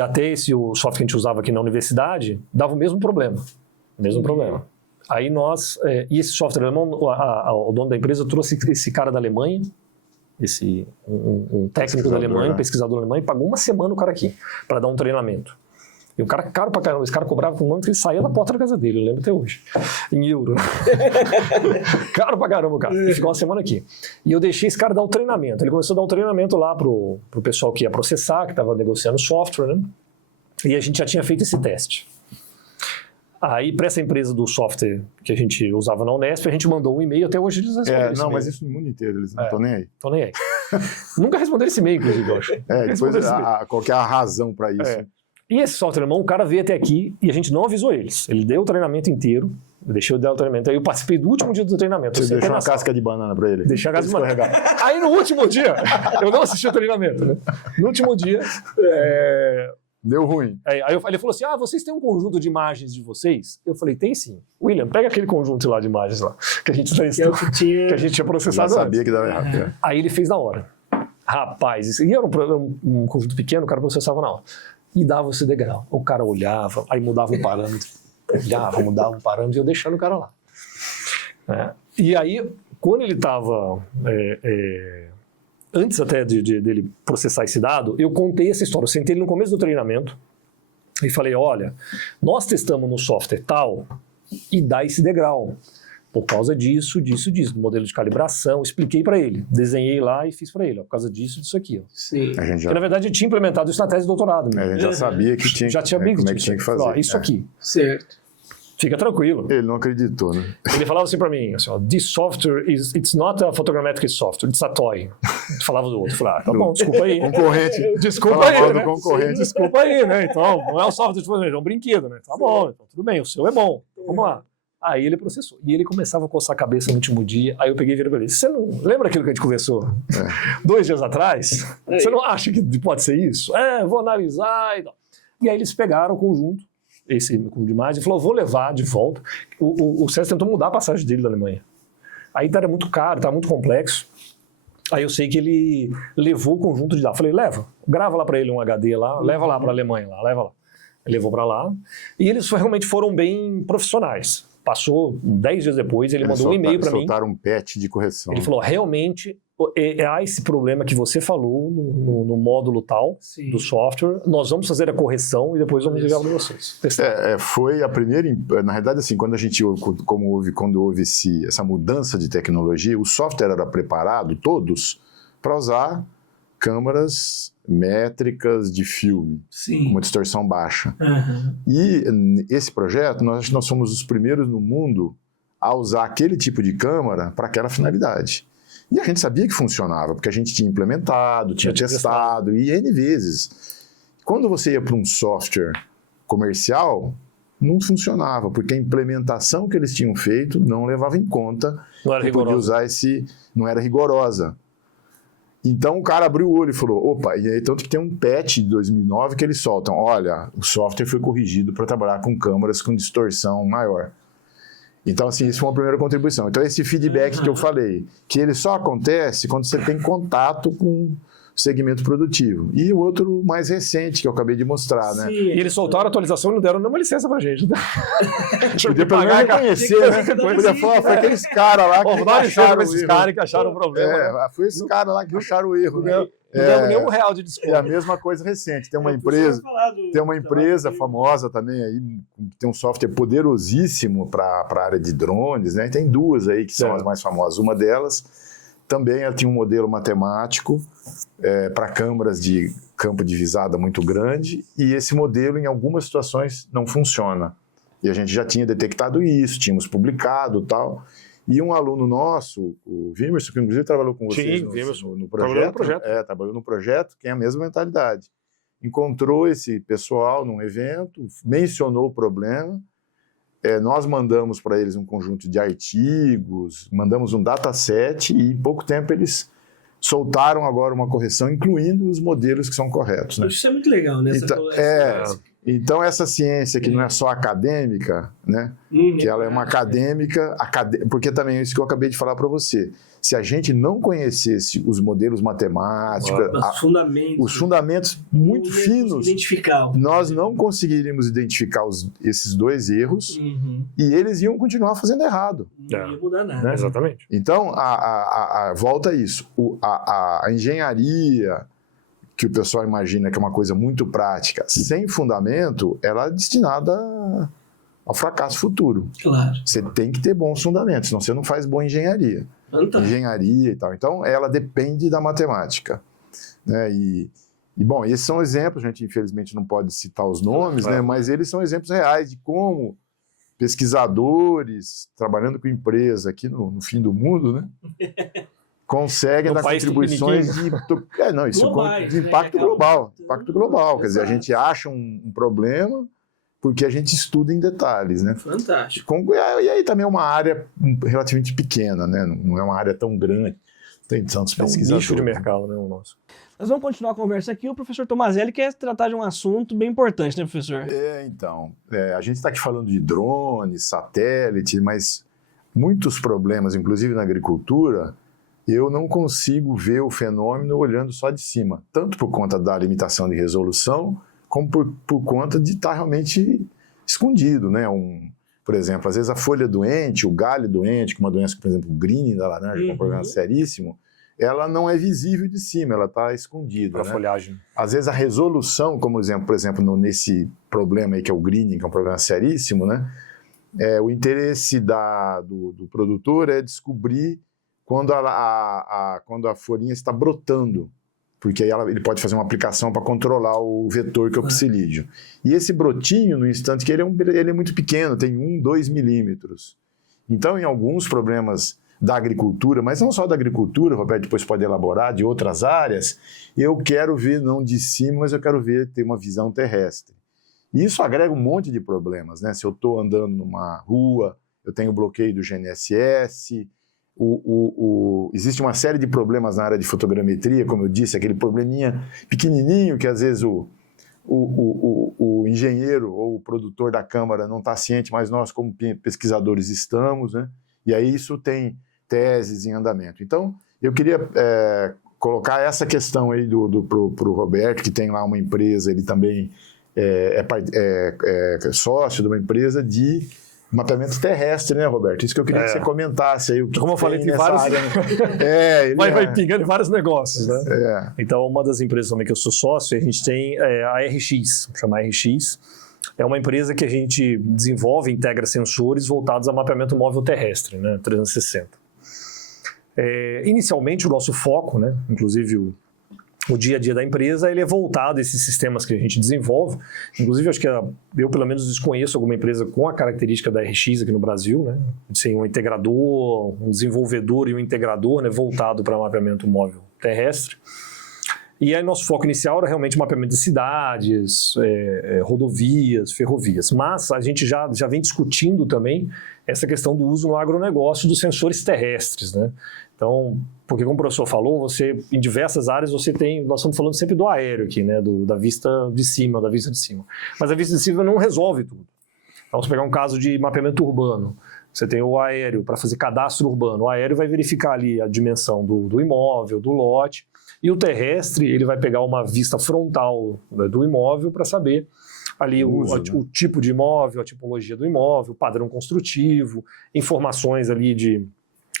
até o software que a gente usava aqui na universidade dava o mesmo problema. Aí e esse software alemão, o dono da empresa trouxe esse cara da Alemanha, um técnico da Alemanha, um pesquisador alemão, e pagou uma semana o cara aqui, para dar um treinamento. E o cara, caro pra caramba, esse cara cobrava com o nome que ele saía da porta da casa dele, eu lembro até hoje, em euro. Caro pra caramba, cara. Ele ficou uma semana aqui. E eu deixei esse cara dar o treinamento. Ele começou a dar o treinamento lá pro pessoal que ia processar, que estava negociando software, né? E a gente já tinha feito esse teste. Aí, para essa empresa do software que a gente usava na Unesp, a gente mandou um e-mail, até hoje eles responderam não, mas isso no mundo inteiro, eles não estão nem aí. Estão nem aí. Nunca responderam esse e-mail, inclusive, eu acho. Depois qual que é a razão para isso? E esse software alemão, o cara veio até aqui e a gente não avisou eles. Ele deu o treinamento inteiro, eu deixei eu dar o treinamento. Aí eu participei do último dia do treinamento. Você deixou uma casca de banana para ele? Deixei a casca de banana. Aí no último dia, eu não assisti o treinamento, né? No último dia... Deu ruim. Aí ele falou assim, vocês têm um conjunto de imagens de vocês? Eu falei, tem sim. William, pega aquele conjunto lá de imagens lá, que a gente tinha processado antes. Sabia que dava errado. Aí ele fez na hora. Rapaz, isso era um conjunto pequeno, o cara processava na hora. E dava esse degrau. O cara olhava, aí mudava um parâmetro. Mudava um parâmetro e eu deixando o cara lá. E aí, quando ele estava... antes até dele processar esse dado, eu contei essa história. Eu sentei ele no começo do treinamento e falei, olha, nós testamos no software tal e dá esse degrau. Por causa disso, do modelo de calibração, expliquei para ele, desenhei lá e fiz para ele, ó, por causa disso aqui. Ó. Sim. A gente já, Porque, na verdade, eu tinha implementado isso na tese de doutorado. a gente já sabia que tinha, Já tinha como é que disso. tinha que fazer. Ó, isso aqui, Certo. fica tranquilo. Ele não acreditou, né? Ele falava assim para mim, assim, ó, this software, it's not a photogrammetric software, it's a toy. Falava do outro, falava, tá bom, desculpa aí. Concorrente. Desculpa Fala aí, mal do né? concorrente. Desculpa aí, né? Então, não é um software de é um brinquedo, né? Tá bom, então, tudo bem, o seu é bom. Então, vamos lá. Aí ele processou. E ele começava a coçar a cabeça no último dia. Aí eu peguei e virei pra ele. Você não lembra aquilo que a gente conversou 2 dias atrás? Você não acha que pode ser isso? Vou analisar e tal. E aí eles pegaram o conjunto, esse conjunto de imagem, e falou, vou levar de volta. O César tentou mudar a passagem dele da Alemanha. Aí era muito caro, estava muito complexo. Aí eu sei que ele levou o conjunto de lá. Falei, leva, grava lá para ele um HD lá, leva lá para a Alemanha lá, leva lá. Ele levou para lá. E eles realmente foram bem profissionais. Passou 10 dias depois, ele mandou um e-mail para mim. Soltaram um patch de correção. Ele falou, realmente, há esse problema que você falou no módulo tal, Sim. do software, nós vamos fazer a correção e depois vamos enviar para vocês. Foi a primeira... Na verdade, assim, quando houve essa mudança de tecnologia, o software era preparado, todos, para usar câmaras métricas de filme, Sim. com uma distorção baixa. Uhum. E esse projeto, nós somos os primeiros no mundo a usar aquele tipo de câmera para aquela finalidade. E a gente sabia que funcionava, porque a gente tinha implementado, tinha testado, e N vezes. Quando você ia para um software comercial, não funcionava, porque a implementação que eles tinham feito não levava em conta que podia usar não era rigorosa. Então o cara abriu o olho e falou, opa, e aí tanto que tem um patch de 2009 que eles soltam, olha, o software foi corrigido para trabalhar com câmeras com distorção maior. Então, assim, isso foi uma primeira contribuição. Então, esse feedback que eu falei, que ele só acontece quando você tem contato com o segmento produtivo. E o outro mais recente, que eu acabei de mostrar, né? E eles soltaram a atualização e não deram nenhuma licença pra gente. Né? Podia pelo menos reconhecer, né? Podia falar, foi aqueles caras lá que acharam esses caras que acharam o problema. Foi esses caras lá que acharam o erro. Não demos nenhum real de desconto. É a mesma coisa recente. Tem uma empresa famosa também aí, que tem um software poderosíssimo para a área de drones, né? Tem 2 aí que são as mais famosas. Uma delas também ela tinha um modelo matemático para câmeras de campo de visada muito grande, e esse modelo em algumas situações não funciona. E a gente já tinha detectado isso, tínhamos publicado e tal. E um aluno nosso, o Vimerson, que inclusive trabalhou com vocês no projeto. Trabalhou no projeto, que é a mesma mentalidade. Encontrou esse pessoal num evento, mencionou o problema, nós mandamos para eles um conjunto de artigos, mandamos um dataset e em pouco tempo eles soltaram agora uma correção, incluindo os modelos que são corretos. Né? Isso é muito legal, né? Então, essa ciência que não é só acadêmica, né? Que ela é uma acadêmica, porque também é isso que eu acabei de falar para você. Se a gente não conhecesse os modelos matemáticos, os fundamentos muito finos, nós não conseguiríamos identificar esses 2 erros e eles iam continuar fazendo errado. Não ia mudar nada. Né? Exatamente. Então, volta a isso. A engenharia, que o pessoal imagina que é uma coisa muito prática, sem fundamento, ela é destinada ao fracasso futuro. Claro. Você tem que ter bons fundamentos, senão você não faz boa engenharia. Engenharia e tal. Então, ela depende da matemática. Né? Bom, esses são exemplos, a gente infelizmente não pode citar os nomes, né? Mas eles são exemplos reais de como pesquisadores, trabalhando com empresa aqui no fim do mundo, né? Conseguem dar contribuições de impacto global. Impacto global. Quer dizer, a gente acha um problema porque a gente estuda em detalhes, né? Fantástico. E aí também é uma área relativamente pequena, né? Não é uma área tão grande. Tem tantos pesquisadores. É um nicho de mercado, né, o nosso. Nós vamos continuar a conversa aqui. O professor Tomazelli quer tratar de um assunto bem importante, né, professor? A gente está aqui falando de drones, satélite, mas muitos problemas, inclusive na agricultura, eu não consigo ver o fenômeno olhando só de cima, tanto por conta da limitação de resolução, como por conta de estar realmente escondido, né? Por exemplo, às vezes a folha doente, o galho doente, com uma doença, por exemplo, o green da laranja, que é um problema seríssimo, ela não é visível de cima, ela está escondida. A folhagem. Às vezes a resolução, como por exemplo, nesse problema aí que é o greening, que é um problema seríssimo, né? o interesse do produtor é descobrir quando a folhinha está brotando, porque aí ele pode fazer uma aplicação para controlar o vetor que é o psilídeo. E esse brotinho, no instante que ele é muito pequeno, tem 1, 2 milímetros. Então, em alguns problemas da agricultura, mas não só da agricultura, o Roberto depois pode elaborar, de outras áreas, eu quero ver, não de cima, mas eu quero ver, ter uma visão terrestre. E isso agrega um monte de problemas, né? Se eu estou andando numa rua, eu tenho bloqueio do GNSS, existe uma série de problemas na área de fotogrametria, como eu disse, aquele probleminha pequenininho que às vezes o engenheiro ou o produtor da câmara não está ciente, mas nós como pesquisadores estamos, né? E aí isso tem teses em andamento. Então, eu queria colocar essa questão aí pro Roberto, que tem lá uma empresa, ele também é sócio de uma empresa de mapeamento terrestre, né, Roberto? Isso que eu queria que você comentasse aí. Como eu falei, tem vários... área, né? vai pingando em vários negócios, né? Então, uma das empresas também que eu sou sócio, a gente tem a RX, chama RX. É uma empresa que a gente desenvolve e integra sensores voltados a mapeamento móvel terrestre, né, 360. Inicialmente, o nosso foco, né, inclusive o dia a dia da empresa, ele é voltado a esses sistemas que a gente desenvolve. Inclusive, acho que eu, pelo menos, desconheço alguma empresa com a característica da RX aqui no Brasil, né? De ser um integrador, um desenvolvedor e um integrador, né, voltado para mapeamento móvel terrestre. E aí, nosso foco inicial era realmente o mapeamento de cidades, rodovias, ferrovias. Mas a gente já vem discutindo também essa questão do uso no agronegócio dos sensores terrestres, né? Então, porque como o professor falou, em diversas áreas nós estamos falando sempre do aéreo aqui, né? Da vista de cima. Mas a vista de cima não resolve tudo. Então, vamos pegar um caso de mapeamento urbano. Você tem o aéreo para fazer cadastro urbano. O aéreo vai verificar ali a dimensão do imóvel, do lote. E o terrestre, ele vai pegar uma vista frontal, né, do imóvel para saber ali o tipo de imóvel, a tipologia do imóvel, o padrão construtivo, informações ali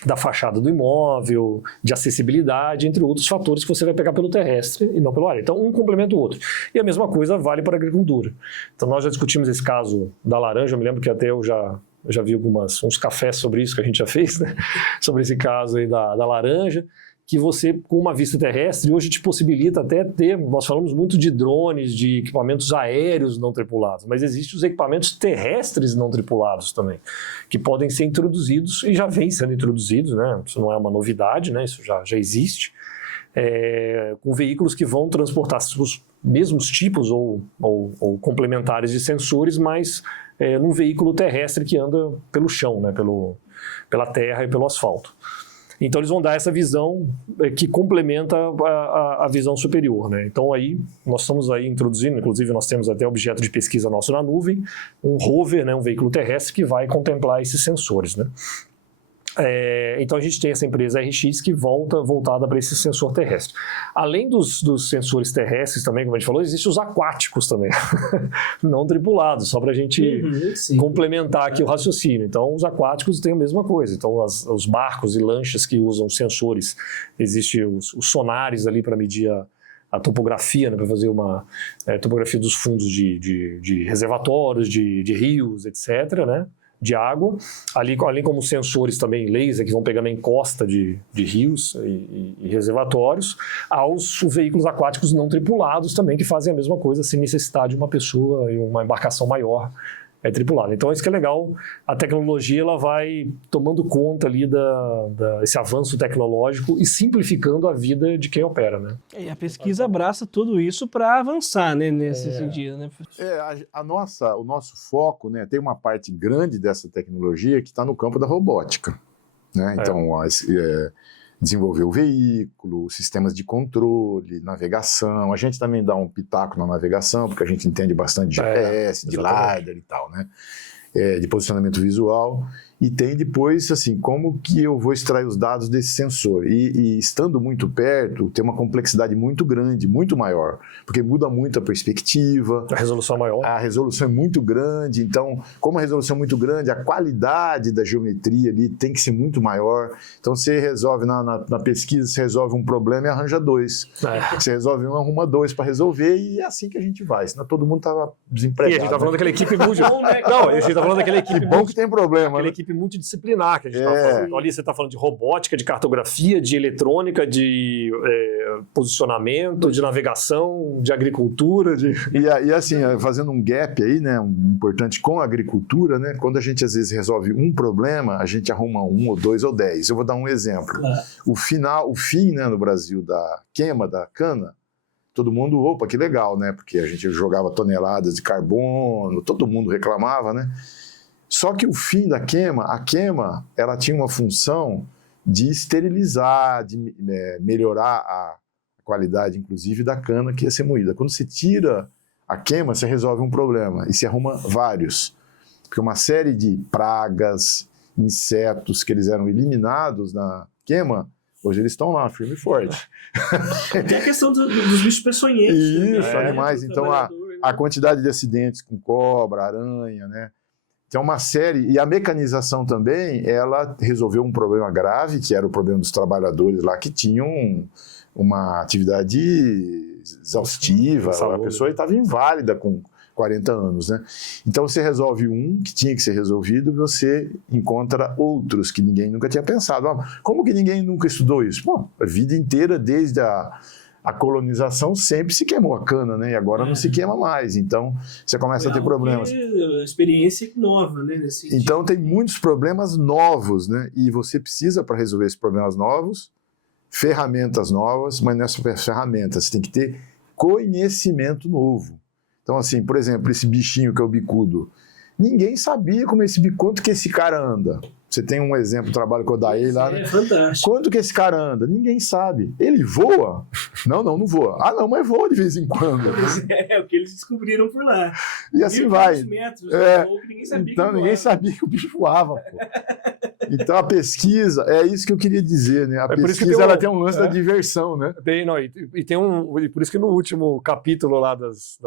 da fachada do imóvel, de acessibilidade, entre outros fatores que você vai pegar pelo terrestre e não pelo aéreo. Então, um complementa o outro. E a mesma coisa vale para a agricultura. Então, nós já discutimos esse caso da laranja, eu me lembro que até eu já vi uns cafés sobre isso que a gente já fez, né? Sobre esse caso aí da laranja, que você, com uma vista terrestre, hoje te possibilita até nós falamos muito de drones, de equipamentos aéreos não tripulados, mas existem os equipamentos terrestres não tripulados também, que podem ser introduzidos, e já vêm sendo introduzidos, né? Isso não é uma novidade, né? Isso já existe, com veículos que vão transportar os mesmos tipos ou complementares de sensores, mas num veículo terrestre que anda pelo chão, né? Pela terra e pelo asfalto. Então, eles vão dar essa visão que complementa a visão superior, né? Então, aí, nós estamos aí introduzindo, inclusive nós temos até objeto de pesquisa nosso na nuvem, um rover, né, um veículo terrestre que vai contemplar esses sensores, né? Então, a gente tem essa empresa RX que voltada para esse sensor terrestre. Além dos sensores terrestres também, como a gente falou, existem os aquáticos também, não tripulados, só para a gente complementar aqui o raciocínio. Então, os aquáticos têm a mesma coisa. Então, os barcos e lanchas que usam sensores, existem os sonares ali para medir a topografia, né, para fazer uma topografia dos fundos de reservatórios, de rios, etc., né? De água, além como sensores também laser que vão pegar na encosta de rios e reservatórios, aos veículos aquáticos não tripulados também, que fazem a mesma coisa sem necessidade de uma pessoa e uma embarcação maior tripulada. Então, isso que é legal, a tecnologia ela vai tomando conta ali desse avanço tecnológico e simplificando a vida de quem opera, né? E a pesquisa abraça tudo isso para avançar, né, nesse sentido, né? O nosso foco, né, tem uma parte grande dessa tecnologia que está no campo da robótica, né? Então, desenvolver o veículo, sistemas de controle, navegação. A gente também dá um pitaco na navegação, porque a gente entende bastante de GPS, de LiDAR e tal, né? De posicionamento visual. e tem depois, assim, como que eu vou extrair os dados desse sensor. E estando muito perto, tem uma complexidade muito grande, muito maior, porque muda muito a perspectiva. A resolução é maior. A resolução é muito grande, então, como a resolução é muito grande, a qualidade da geometria ali tem que ser muito maior. Então, você resolve, na pesquisa, você resolve um problema e arranja 2. Você resolve um, arruma 2 para resolver, e é assim que a gente vai, senão todo mundo estava desempregado. E a gente tá falando daquela equipe Não, a gente tá falando daquela equipe que bom que tem problema, aquela né? equipe multidisciplinar que a gente tá falando. Então, ali você tá falando de robótica, de cartografia, de eletrônica, de posicionamento, de navegação, de agricultura. E assim, fazendo um gap aí, né, importante com a agricultura, né, quando a gente às vezes resolve um problema, a gente arruma 1 ou 2 ou 10. Eu vou dar um exemplo. O fim, né, no Brasil da queima da cana, todo mundo, opa, que legal, né, porque a gente jogava toneladas de carbono, todo mundo reclamava, né. Só que o fim da queima, a queima, ela tinha uma função de esterilizar, de melhorar a qualidade, inclusive, da cana que ia ser moída. Quando você tira a queima, você resolve um problema e se arruma vários. Porque uma série de pragas, insetos que eles eram eliminados na queima, hoje eles estão lá, firme e forte. Tem a questão dos bichos peçonhentos. Isso, animais. Então, a quantidade de acidentes com cobra, aranha, né? Então, uma série... E a mecanização também, ela resolveu um problema grave, que era o problema dos trabalhadores lá, que tinham uma atividade exaustiva, a pessoa estava inválida com 40 anos, né? Então, você resolve um que tinha que ser resolvido, você encontra outros que ninguém nunca tinha pensado. Como que ninguém nunca estudou isso? Bom, a vida inteira, desde a colonização, sempre se queimou a cana, né? E agora não se queima mais. Então, você começa a ter problemas. É experiência nova, né? Nesse sentido. Então, tem muitos problemas novos, né? E você precisa, para resolver esses problemas novos, ferramentas novas, mas não é só ferramentas, você tem que ter conhecimento novo. Então, assim, por exemplo, esse bichinho que é o bicudo, ninguém sabia quanto que esse cara anda. Você tem um exemplo, trabalho com o Daí lá, né? É fantástico. Quanto que esse cara anda? Ninguém sabe. Ele voa? Não voa. Ah, não, mas voa de vez em quando. É o que eles descobriram por lá. E assim vai. Metros, ninguém sabia então, ninguém sabia que o bicho voava, pô. Então, a pesquisa, é isso que eu queria dizer, né? A pesquisa, ela tem um lance da diversão, né? E por isso que no último capítulo lá dos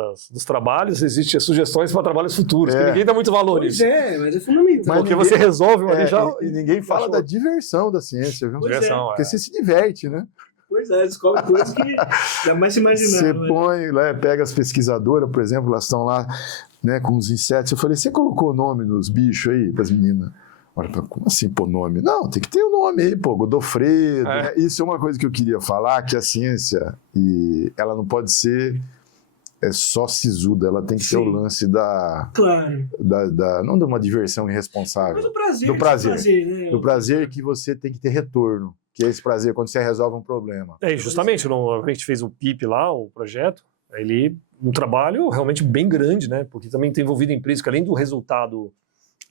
trabalhos, existem sugestões para trabalhos futuros, que ninguém dá muito valor nisso. Mas é fundamental. Porque você resolve uma ali já... E ninguém fala da diversão da ciência, viu? Porque você se diverte, né? Pois é, descobre coisas que jamais se imaginava. Você põe lá, pega as pesquisadoras, por exemplo, elas estão lá, né, com os insetos. Eu falei, você colocou nome nos bichos aí, para as meninas? Olha, como assim pôr nome? Não, tem que ter um nome aí, pô, Godofredo. Né? Isso é uma coisa que eu queria falar, que a ciência, ela não pode ser só sisuda, ela tem que ter o lance da... Claro. Não de uma diversão irresponsável. Mas o prazer. Do prazer. Né? Do prazer que você tem que ter retorno. Que é esse prazer quando você resolve um problema. Justamente, a gente fez o PIP lá, o projeto, um trabalho realmente bem grande, né? Porque também tem envolvido empresas que além do resultado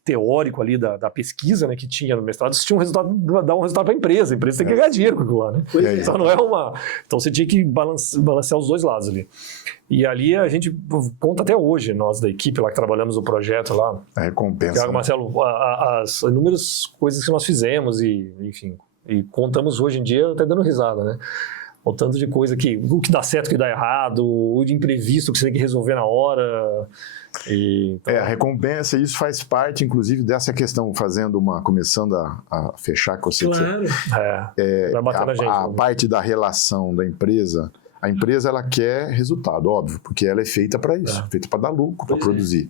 teórico ali da pesquisa, né, que tinha no mestrado, você tinha dar um resultado para a empresa tem que ganhar dinheiro com aquilo lá, né? Então não é então você tinha que balancear os dois lados ali. E ali a gente conta até hoje, nós da equipe lá que trabalhamos no projeto lá. A recompensa. Tiago, Marcelo, as inúmeras coisas que nós fizemos e, enfim, e contamos hoje em dia até dando risada, né? O tanto de coisa o que dá certo, o que dá errado, o de imprevisto que você tem que resolver na hora. Então... a recompensa, isso faz parte, inclusive, dessa questão, começando a fechar com você. Claro. Vai bater na gente. A parte da relação da empresa, a empresa ela quer resultado, óbvio, porque ela é feita para isso, feita para dar lucro, para produzir.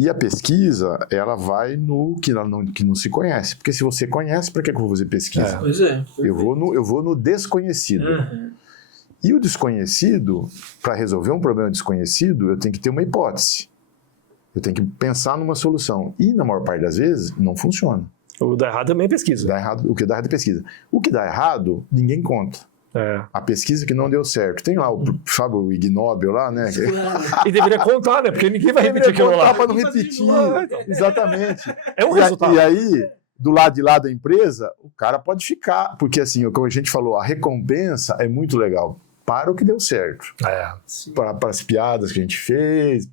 E a pesquisa, ela vai no que não se conhece. Porque se você conhece, para que eu vou fazer pesquisa? Pois é. Eu vou no desconhecido. Uhum. E o desconhecido, para resolver um problema desconhecido, eu tenho que ter uma hipótese. Eu tenho que pensar numa solução. E, na maior parte das vezes, não funciona. O dá errado também é pesquisa. O que dá errado é pesquisa. O que dá errado, ninguém conta. A pesquisa que não deu certo. Tem lá o Ig Nobel lá, né? E deveria contar, né? Porque ninguém vai repetir aquilo lá. Para não repetir. Exatamente. É um resultado. E aí, do lado de lá da empresa, o cara pode ficar. Porque, assim, como a gente falou, a recompensa é muito legal para o que deu certo. Para as piadas que a gente fez.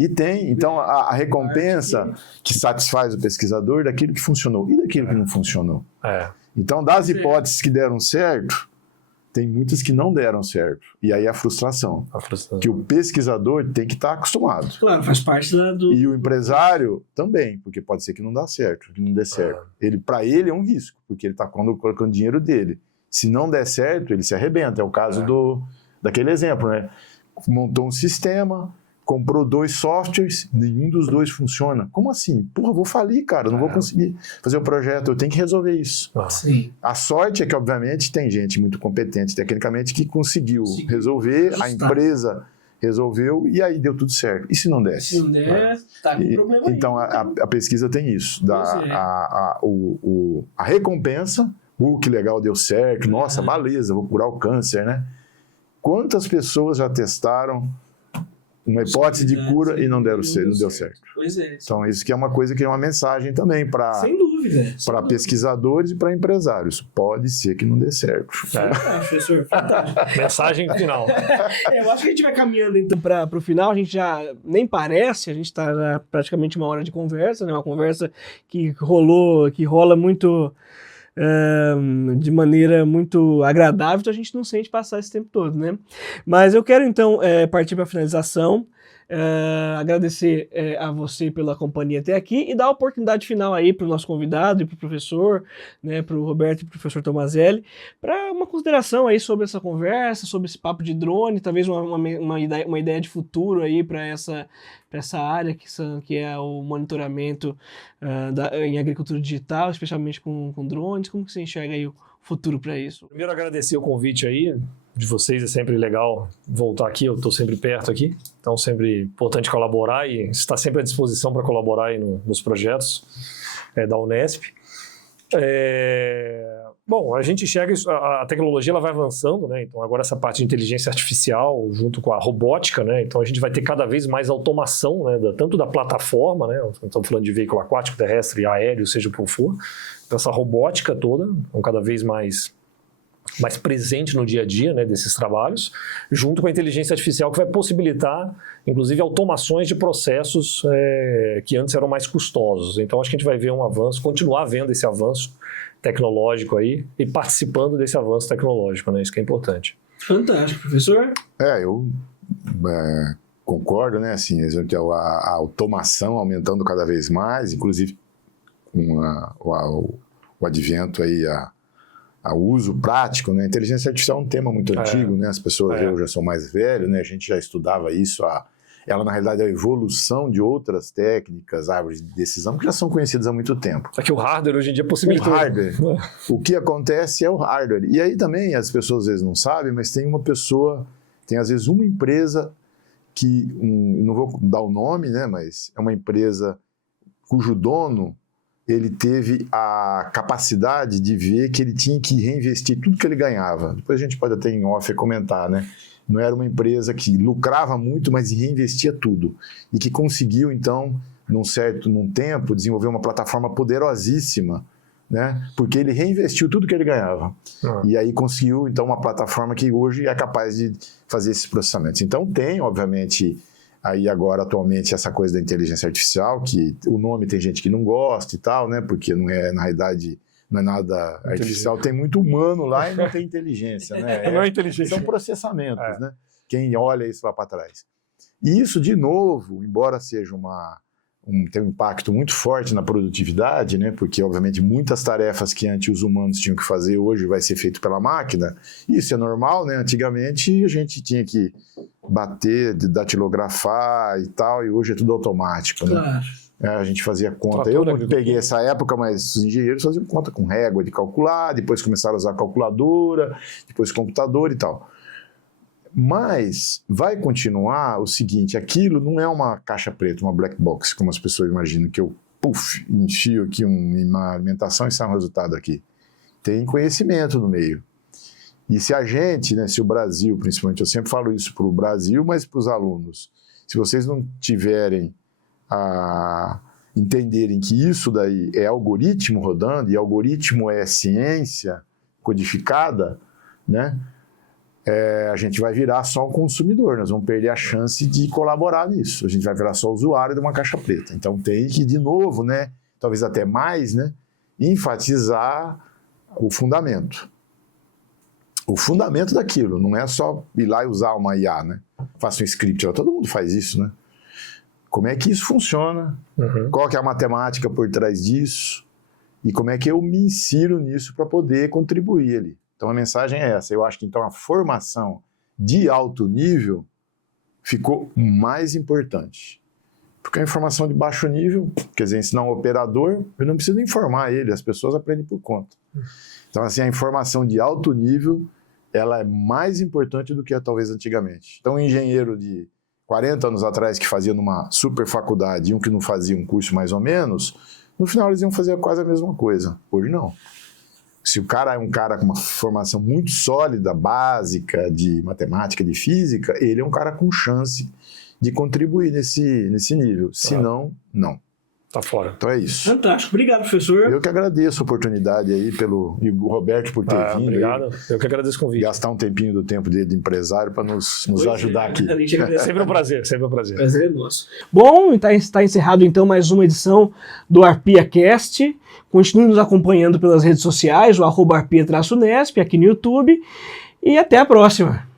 E tem, então, a recompensa que satisfaz o pesquisador daquilo que funcionou e daquilo que não funcionou. Então, das hipóteses que deram certo, tem muitas que não deram certo. E aí a frustração. Que o pesquisador tem que estar acostumado. Claro, faz parte do... E o empresário também, porque pode ser que não dá certo, que não dê certo. Para ele é um risco, porque ele está colocando dinheiro dele. Se não der certo, ele se arrebenta. É o caso daquele exemplo, né? Montou um sistema, comprou 2 softwares, nenhum dos 2 funciona. Como assim? Porra, vou falir, cara, não vou conseguir fazer o projeto, eu tenho que resolver isso. Sim. A sorte é que, obviamente, tem gente muito competente tecnicamente que conseguiu resolver, a empresa resolveu e aí deu tudo certo. E se não desse? Se não der, tá com problema aí. Então, a pesquisa tem isso. A recompensa, que legal, deu certo, nossa, beleza, vou curar o câncer, né? Quantas pessoas já testaram uma hipótese de cura e não deu certo. Pois é. Então, isso que é uma coisa que é uma mensagem também para pesquisadores e para empresários. Pode ser que não dê certo. Professor, fantástico. Mensagem final. Eu acho que a gente vai caminhando então para o final. A gente já nem parece, a gente está praticamente 1 hora de conversa, né? Uma conversa que rola muito... de maneira muito agradável, então a gente não sente passar esse tempo todo, né? Mas eu quero então partir para a finalização, agradecer a você pela companhia até aqui e dar a oportunidade final aí para o nosso convidado e para o professor, né, para o Roberto e para o professor Tomazelli, para uma consideração aí sobre essa conversa, sobre esse papo de drone, talvez uma ideia de futuro aí para essa área que é o monitoramento em agricultura digital, especialmente com drones. Como que você enxerga aí o futuro para isso? Primeiro, agradecer o convite aí de vocês, é sempre legal voltar aqui, eu estou sempre perto aqui, então sempre importante colaborar e está sempre à disposição para colaborar aí nos projetos da Unesp. Bom, a gente enxerga isso, a tecnologia ela vai avançando, né? Então agora essa parte de inteligência artificial junto com a robótica, né? Então a gente vai ter cada vez mais automação, né? Tanto da plataforma, né? Estamos falando de veículo aquático, terrestre, aéreo, seja o que for. Então essa robótica toda, então, cada vez mais presente no dia a dia, né, desses trabalhos, junto com a inteligência artificial que vai possibilitar, inclusive, automações de processos que antes eram mais custosos. Então acho que a gente vai ver um avanço, continuar vendo esse avanço tecnológico aí e participando desse avanço tecnológico, né? Isso que é importante. Fantástico, professor. Eu concordo, né? Assim, a automação aumentando cada vez mais, inclusive com o advento aí a uso prático, né? Inteligência artificial é um tema muito antigo, né? As pessoas, eu já sou mais velho, né? A gente já estudava isso, ela na realidade é a evolução de outras técnicas, árvores de decisão, que já são conhecidas há muito tempo. Só que o hardware hoje em dia possibilita. O que acontece é o hardware. E aí também as pessoas às vezes não sabem, mas tem às vezes uma empresa que, não vou dar o nome, né? Mas é uma empresa cujo dono ele teve a capacidade de ver que ele tinha que reinvestir tudo que ele ganhava. Depois a gente pode até em off comentar, né? Não era uma empresa que lucrava muito, mas reinvestia tudo. E que conseguiu, então, num tempo, desenvolver uma plataforma poderosíssima, né? Porque ele reinvestiu tudo que ele ganhava. E aí conseguiu, então, uma plataforma que hoje é capaz de fazer esses processamentos. Então tem, obviamente... Aí agora, atualmente, essa coisa da inteligência artificial, que o nome tem gente que não gosta e tal, né? Porque não é, na realidade, não é nada artificial. Tem muito humano lá e não tem inteligência, né? Não é inteligência. São processamentos, né? Quem olha isso lá para trás. E isso, de novo, embora seja tem um impacto muito forte na produtividade, né? Porque, obviamente, muitas tarefas que antes os humanos tinham que fazer, hoje vai ser feito pela máquina. Isso é normal, né? Antigamente, a gente tinha que bater, datilografar e tal, e hoje é tudo automático, né? Claro. A gente fazia conta. Eu não peguei essa época, mas os engenheiros faziam conta com régua de calcular, depois começaram a usar calculadora, depois computador e tal. Mas vai continuar o seguinte, aquilo não é uma caixa preta, uma black box, como as pessoas imaginam, que eu enfio aqui uma alimentação e sai um resultado aqui. Tem conhecimento no meio. E se a gente, né, se o Brasil, principalmente, eu sempre falo isso para o Brasil, mas para os alunos, se vocês não tiverem entenderem que isso daí é algoritmo rodando, e algoritmo é ciência codificada, né? a gente vai virar só um consumidor, nós vamos perder a chance de colaborar nisso. A gente vai virar só usuário de uma caixa preta. Então tem que, de novo, né, talvez até mais, né, enfatizar o fundamento. O fundamento daquilo, não é só ir lá e usar uma IA, né? Faça um script, todo mundo faz isso, né? Como é que isso funciona? Qual que é a matemática por trás disso? E como é que eu me insiro nisso para poder contribuir ali? Então a mensagem é essa. Eu acho que então a formação de alto nível ficou mais importante. Porque a informação de baixo nível, quer dizer, ensinar um operador, eu não preciso informar ele, as pessoas aprendem por conta. Então assim, a informação de alto nível, ela é mais importante do que talvez antigamente. Então um engenheiro de 40 anos atrás que fazia numa super faculdade e um que não fazia um curso mais ou menos, no final eles iam fazer quase a mesma coisa. Hoje não. Se o cara é um cara com uma formação muito sólida, básica, de matemática, de física, ele é um cara com chance de contribuir nesse nível. Se não, não. Tá fora. Então é isso. Fantástico. Obrigado, professor. Eu que agradeço a oportunidade aí e o Roberto por ter vindo. Obrigado. Aí, Eu que agradeço o convite. gastar um tempinho do tempo dele de empresário para nos ajudar aqui. Sempre um prazer, sempre um prazer. Prazer é nosso. Bom, está encerrado então mais uma edição do ArpiaCast. Continue nos acompanhando pelas redes sociais, o @arpia-nesp aqui no YouTube. E até a próxima.